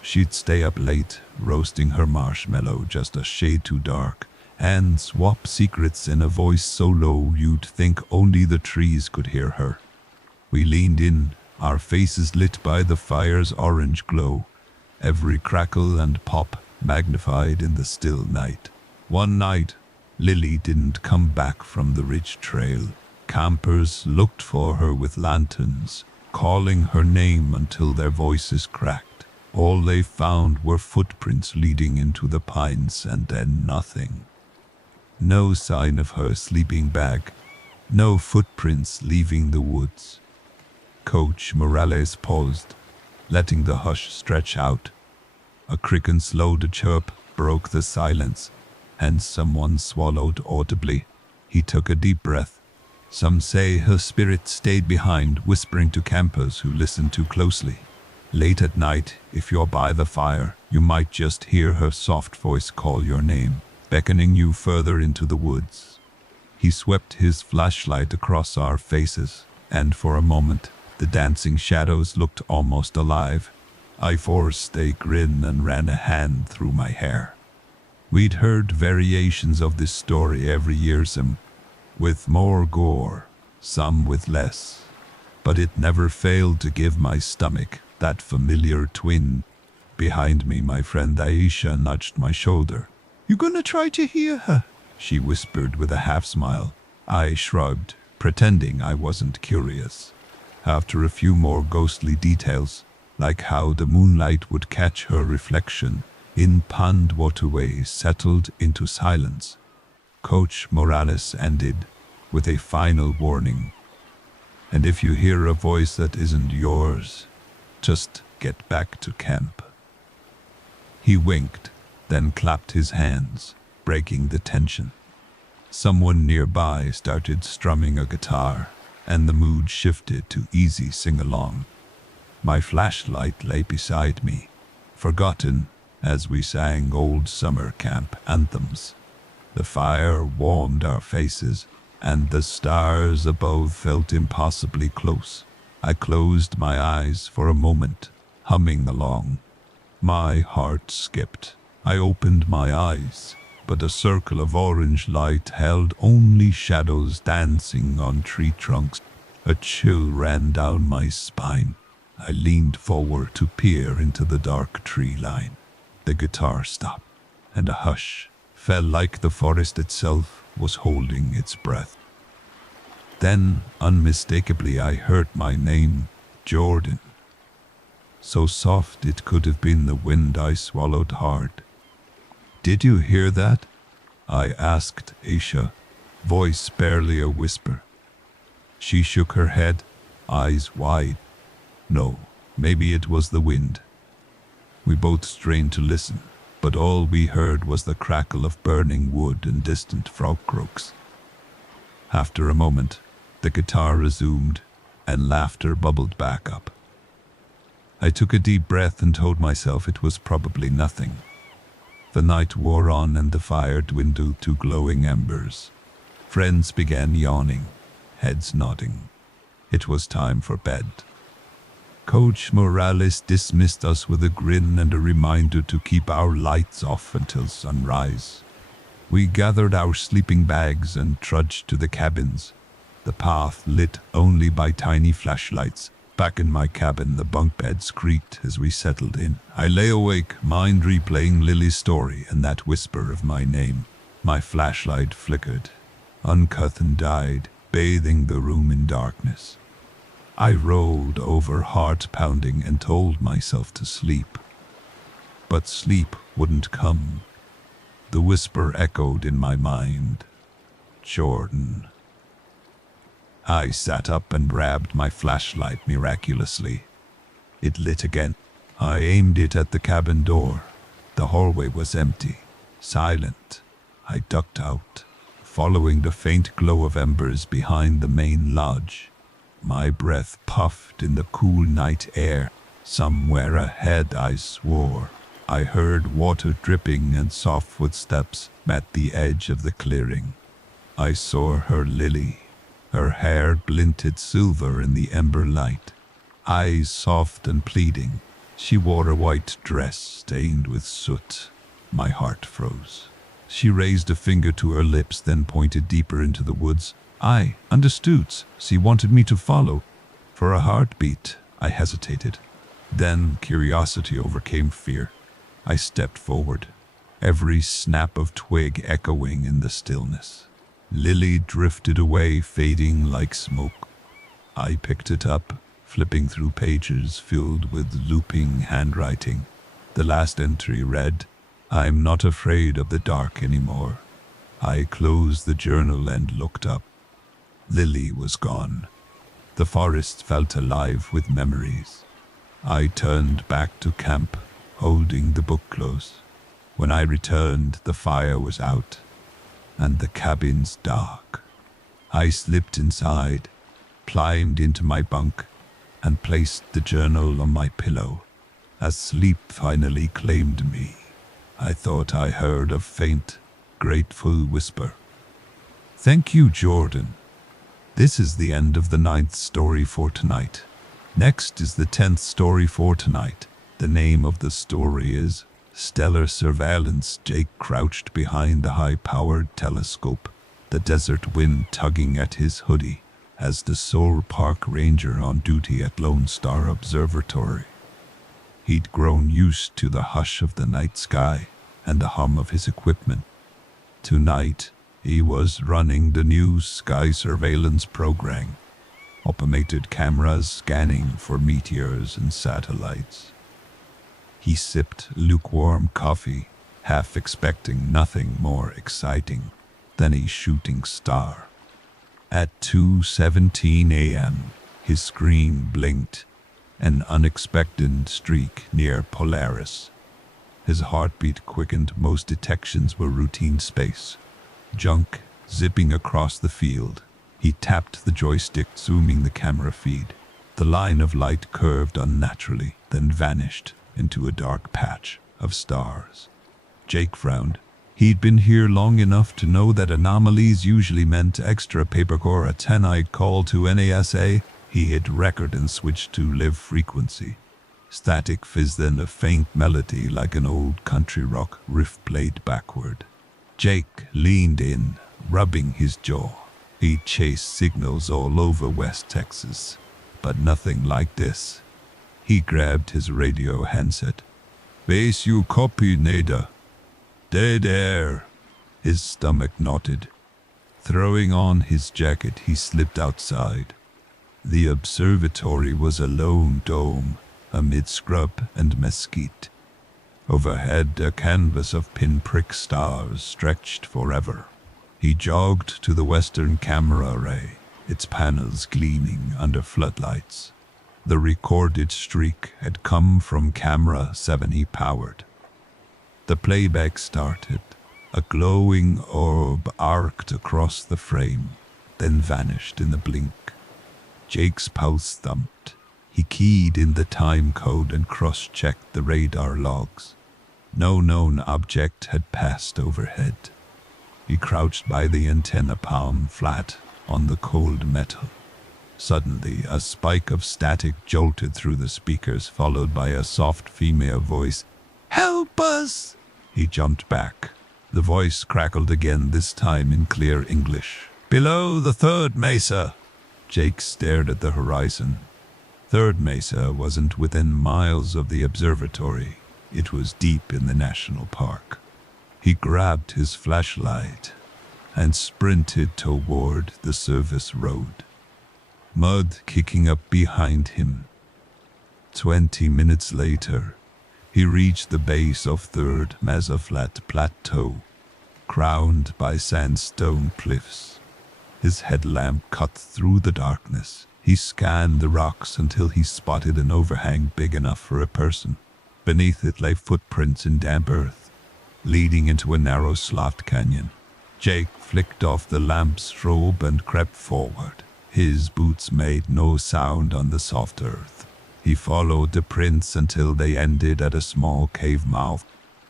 She'd stay up late, roasting her marshmallow just a shade too dark, and swap secrets in a voice so low you'd think only the trees could hear her." We leaned in, our faces lit by the fire's orange glow, every crackle and pop magnified in the still night. One night, Lily didn't come back from the ridge trail. Campers looked for her with lanterns, calling her name until their voices cracked. All they found were footprints leading into the pines, and then nothing. No sign of her sleeping bag, no footprints leaving the woods. Coach Morales paused, letting the hush stretch out. A cricket slow to chirp broke the silence, and someone swallowed audibly. He took a deep breath. "Some say her spirit stayed behind, whispering to campers who listened too closely. Late at night, if you're by the fire, you might just hear her soft voice call your name, beckoning you further into the woods." He swept his flashlight across our faces, and for a moment, the dancing shadows looked almost alive. I forced a grin and ran a hand through my hair. We'd heard variations of this story every year, some with more gore, some with less, but it never failed to give my stomach that familiar twinge. Behind me, my friend Aisha nudged my shoulder. "You gonna try to hear her?" she whispered with a half-smile. I shrugged, pretending I wasn't curious. After a few more ghostly details, like how the moonlight would catch her reflection in pond waterways, settled into silence, Coach Morales ended with a final warning. "And if you hear a voice that isn't yours, just get back to camp." He winked, then clapped his hands, breaking the tension. Someone nearby started strumming a guitar, and the mood shifted to easy sing-along. My flashlight lay beside me, forgotten as we sang old summer camp anthems. The fire warmed our faces, and the stars above felt impossibly close. I closed my eyes for a moment, humming along. My heart skipped. I opened my eyes, but a circle of orange light held only shadows dancing on tree trunks. A chill ran down my spine. I leaned forward to peer into the dark tree line. The guitar stopped, and a hush fell like the forest itself was holding its breath. Then, unmistakably, I heard my name, Jordan. So soft it could have been the wind. I swallowed hard. "Did you hear that?" I asked Aisha, voice barely a whisper. She shook her head, eyes wide. "No, maybe it was the wind. We both strained to listen, but all we heard was the crackle of burning wood and distant frog croaks. After a moment, the guitar resumed, and laughter bubbled back up. I took a deep breath and told myself it was probably nothing. The night wore on and the fire dwindled to glowing embers. Friends began yawning, heads nodding. It was time for bed. Coach Morales dismissed us with a grin and a reminder to keep our lights off until sunrise. We gathered our sleeping bags and trudged to the cabins, the path lit only by tiny flashlights. Back in my cabin, the bunk beds creaked as we settled in. I lay awake, mind replaying Lily's story and that whisper of my name. My flashlight flickered. Uncut and died, bathing the room in darkness. I rolled over, heart pounding, and told myself to sleep. But sleep wouldn't come. The whisper echoed in my mind. Jordan. I sat up and grabbed my flashlight miraculously. It lit again. I aimed it at the cabin door. The hallway was empty, silent. I ducked out, following the faint glow of embers behind the main lodge. My breath puffed in the cool night air. Somewhere ahead, I swore, I heard water dripping and soft footsteps at the edge of the clearing. I saw her, Lily. Her hair glinted silver in the ember light, eyes soft and pleading. She wore a white dress stained with soot. My heart froze. She raised a finger to her lips, then pointed deeper into the woods. I understood. She wanted me to follow. For a heartbeat, I hesitated. Then curiosity overcame fear. I stepped forward, every snap of twig echoing in the stillness. Lily drifted away, fading like smoke. I picked it up, flipping through pages filled with looping handwriting. The last entry read, "I'm not afraid of the dark anymore." I closed the journal and looked up. Lily was gone. The forest felt alive with memories. I turned back to camp, holding the book close. When I returned, the fire was out, and the cabin's dark. I slipped inside, climbed into my bunk, and placed the journal on my pillow. As sleep finally claimed me, I thought I heard a faint, grateful whisper. "Thank you, Jordan." This is the end of the 9th story for tonight. Next is the 10th story for tonight. The name of the story is Stellar Surveillance. Jake crouched behind the high-powered telescope, the desert wind tugging at his hoodie, as the sole park ranger on duty at Lone Star Observatory. He'd grown used to the hush of the night sky and the hum of his equipment. Tonight, he was running the new sky surveillance program, automated cameras scanning for meteors and satellites. He sipped lukewarm coffee, half expecting nothing more exciting than a shooting star. At 2:17 a.m., his screen blinked, an unexpected streak near Polaris. His heartbeat quickened. Most detections were routine space junk zipping across the field. He tapped the joystick, zooming the camera feed. The line of light curved unnaturally, then vanished into a dark patch of stars. Jake frowned. He'd been here long enough to know that anomalies usually meant extra paperwork or a 10-eyed call to NASA. He hit record and switched to live frequency. Static fizz, then a faint melody like an old country rock riff played backward. Jake leaned in, rubbing his jaw. He chased signals all over West Texas, but nothing like this. He grabbed his radio handset. "Base, you copy, Nada?" "Dead air." His stomach knotted. Throwing on his jacket, he slipped outside. The observatory was a lone dome, amid scrub and mesquite. Overhead, a canvas of pinprick stars stretched forever. He jogged to the western camera array, its panels gleaming under floodlights. The recorded streak had come from camera 7 he powered. The playback started. A glowing orb arced across the frame, then vanished in a blink. Jake's pulse thumped. He keyed in the time code and cross-checked the radar logs. No known object had passed overhead. He crouched by the antenna, palm flat on the cold metal. Suddenly, a spike of static jolted through the speakers, followed by a soft female voice. "Help us!" He jumped back. The voice crackled again, this time in clear English. "Below the third mesa." Jake stared at the horizon. Third Mesa wasn't within miles of the observatory. It was deep in the national park. He grabbed his flashlight and sprinted toward the service road, mud kicking up behind him. 20 minutes later, he reached the base of Third Mesa Flat Plateau, crowned by sandstone cliffs. His headlamp cut through the darkness. He scanned the rocks until he spotted an overhang big enough for a person. Beneath it lay footprints in damp earth, leading into a narrow slot canyon. Jake flicked off the lamp's strobe and crept forward. His boots made no sound on the soft earth. He followed the prints until they ended at a small cave mouth.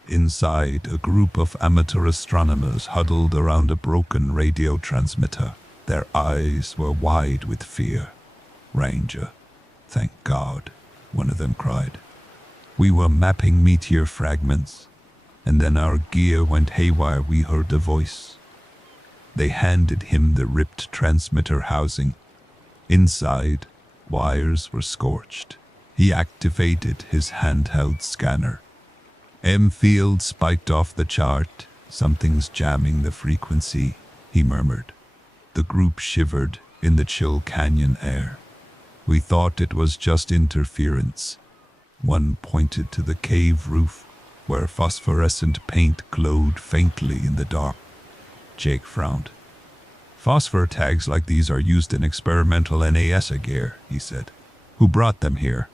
Inside, a group of amateur astronomers huddled around a broken radio transmitter. Their eyes were wide with fear. "Ranger, thank God," one of them cried. "We were mapping meteor fragments, and then our gear went haywire. We heard a voice." They handed him the ripped transmitter housing. Inside, wires were scorched. He activated his handheld scanner. M-Field spiked off the chart. "Something's jamming the frequency," he murmured. The group shivered in the chill canyon air. "We thought it was just interference." One pointed to the cave roof, where phosphorescent paint glowed faintly in the dark. Jake frowned. "Phosphor tags like these are used in experimental NASA gear," he said. "Who brought them here?"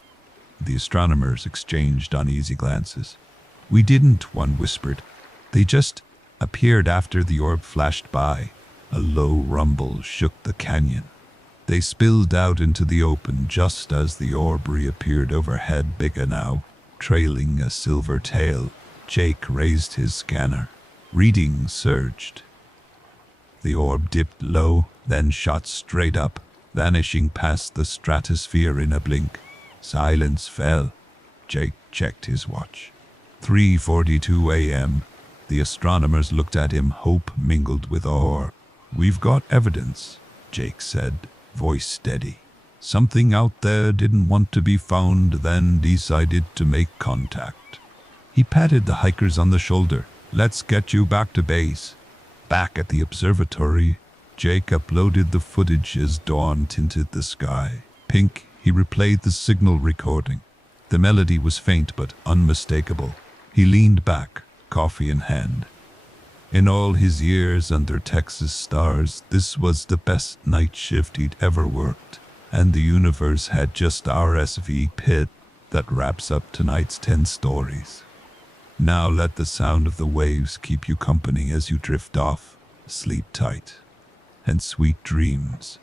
The astronomers exchanged uneasy glances. "We didn't," one whispered. "They just appeared after the orb flashed by." A low rumble shook the canyon. They spilled out into the open just as the orb reappeared overhead, bigger now, trailing a silver tail. Jake raised his scanner. Reading surged. The orb dipped low, then shot straight up, vanishing past the stratosphere in a blink. Silence fell. Jake checked his watch. 3:42 a.m. The astronomers looked at him, hope mingled with awe. "We've got evidence," Jake said, voice steady. "Something out there didn't want to be found, then decided to make contact." He patted the hikers on the shoulder. "Let's get you back to base." Back at the observatory, Jake uploaded the footage as dawn tinted the sky. Pink, he replayed the signal recording. The melody was faint but unmistakable. He leaned back, coffee in hand. In all his years under Texas stars, this was the best night shift he'd ever worked, and the universe had just RSVP'd. That wraps up tonight's 10 stories. Now let the sound of the waves keep you company as you drift off. Sleep tight, and sweet dreams.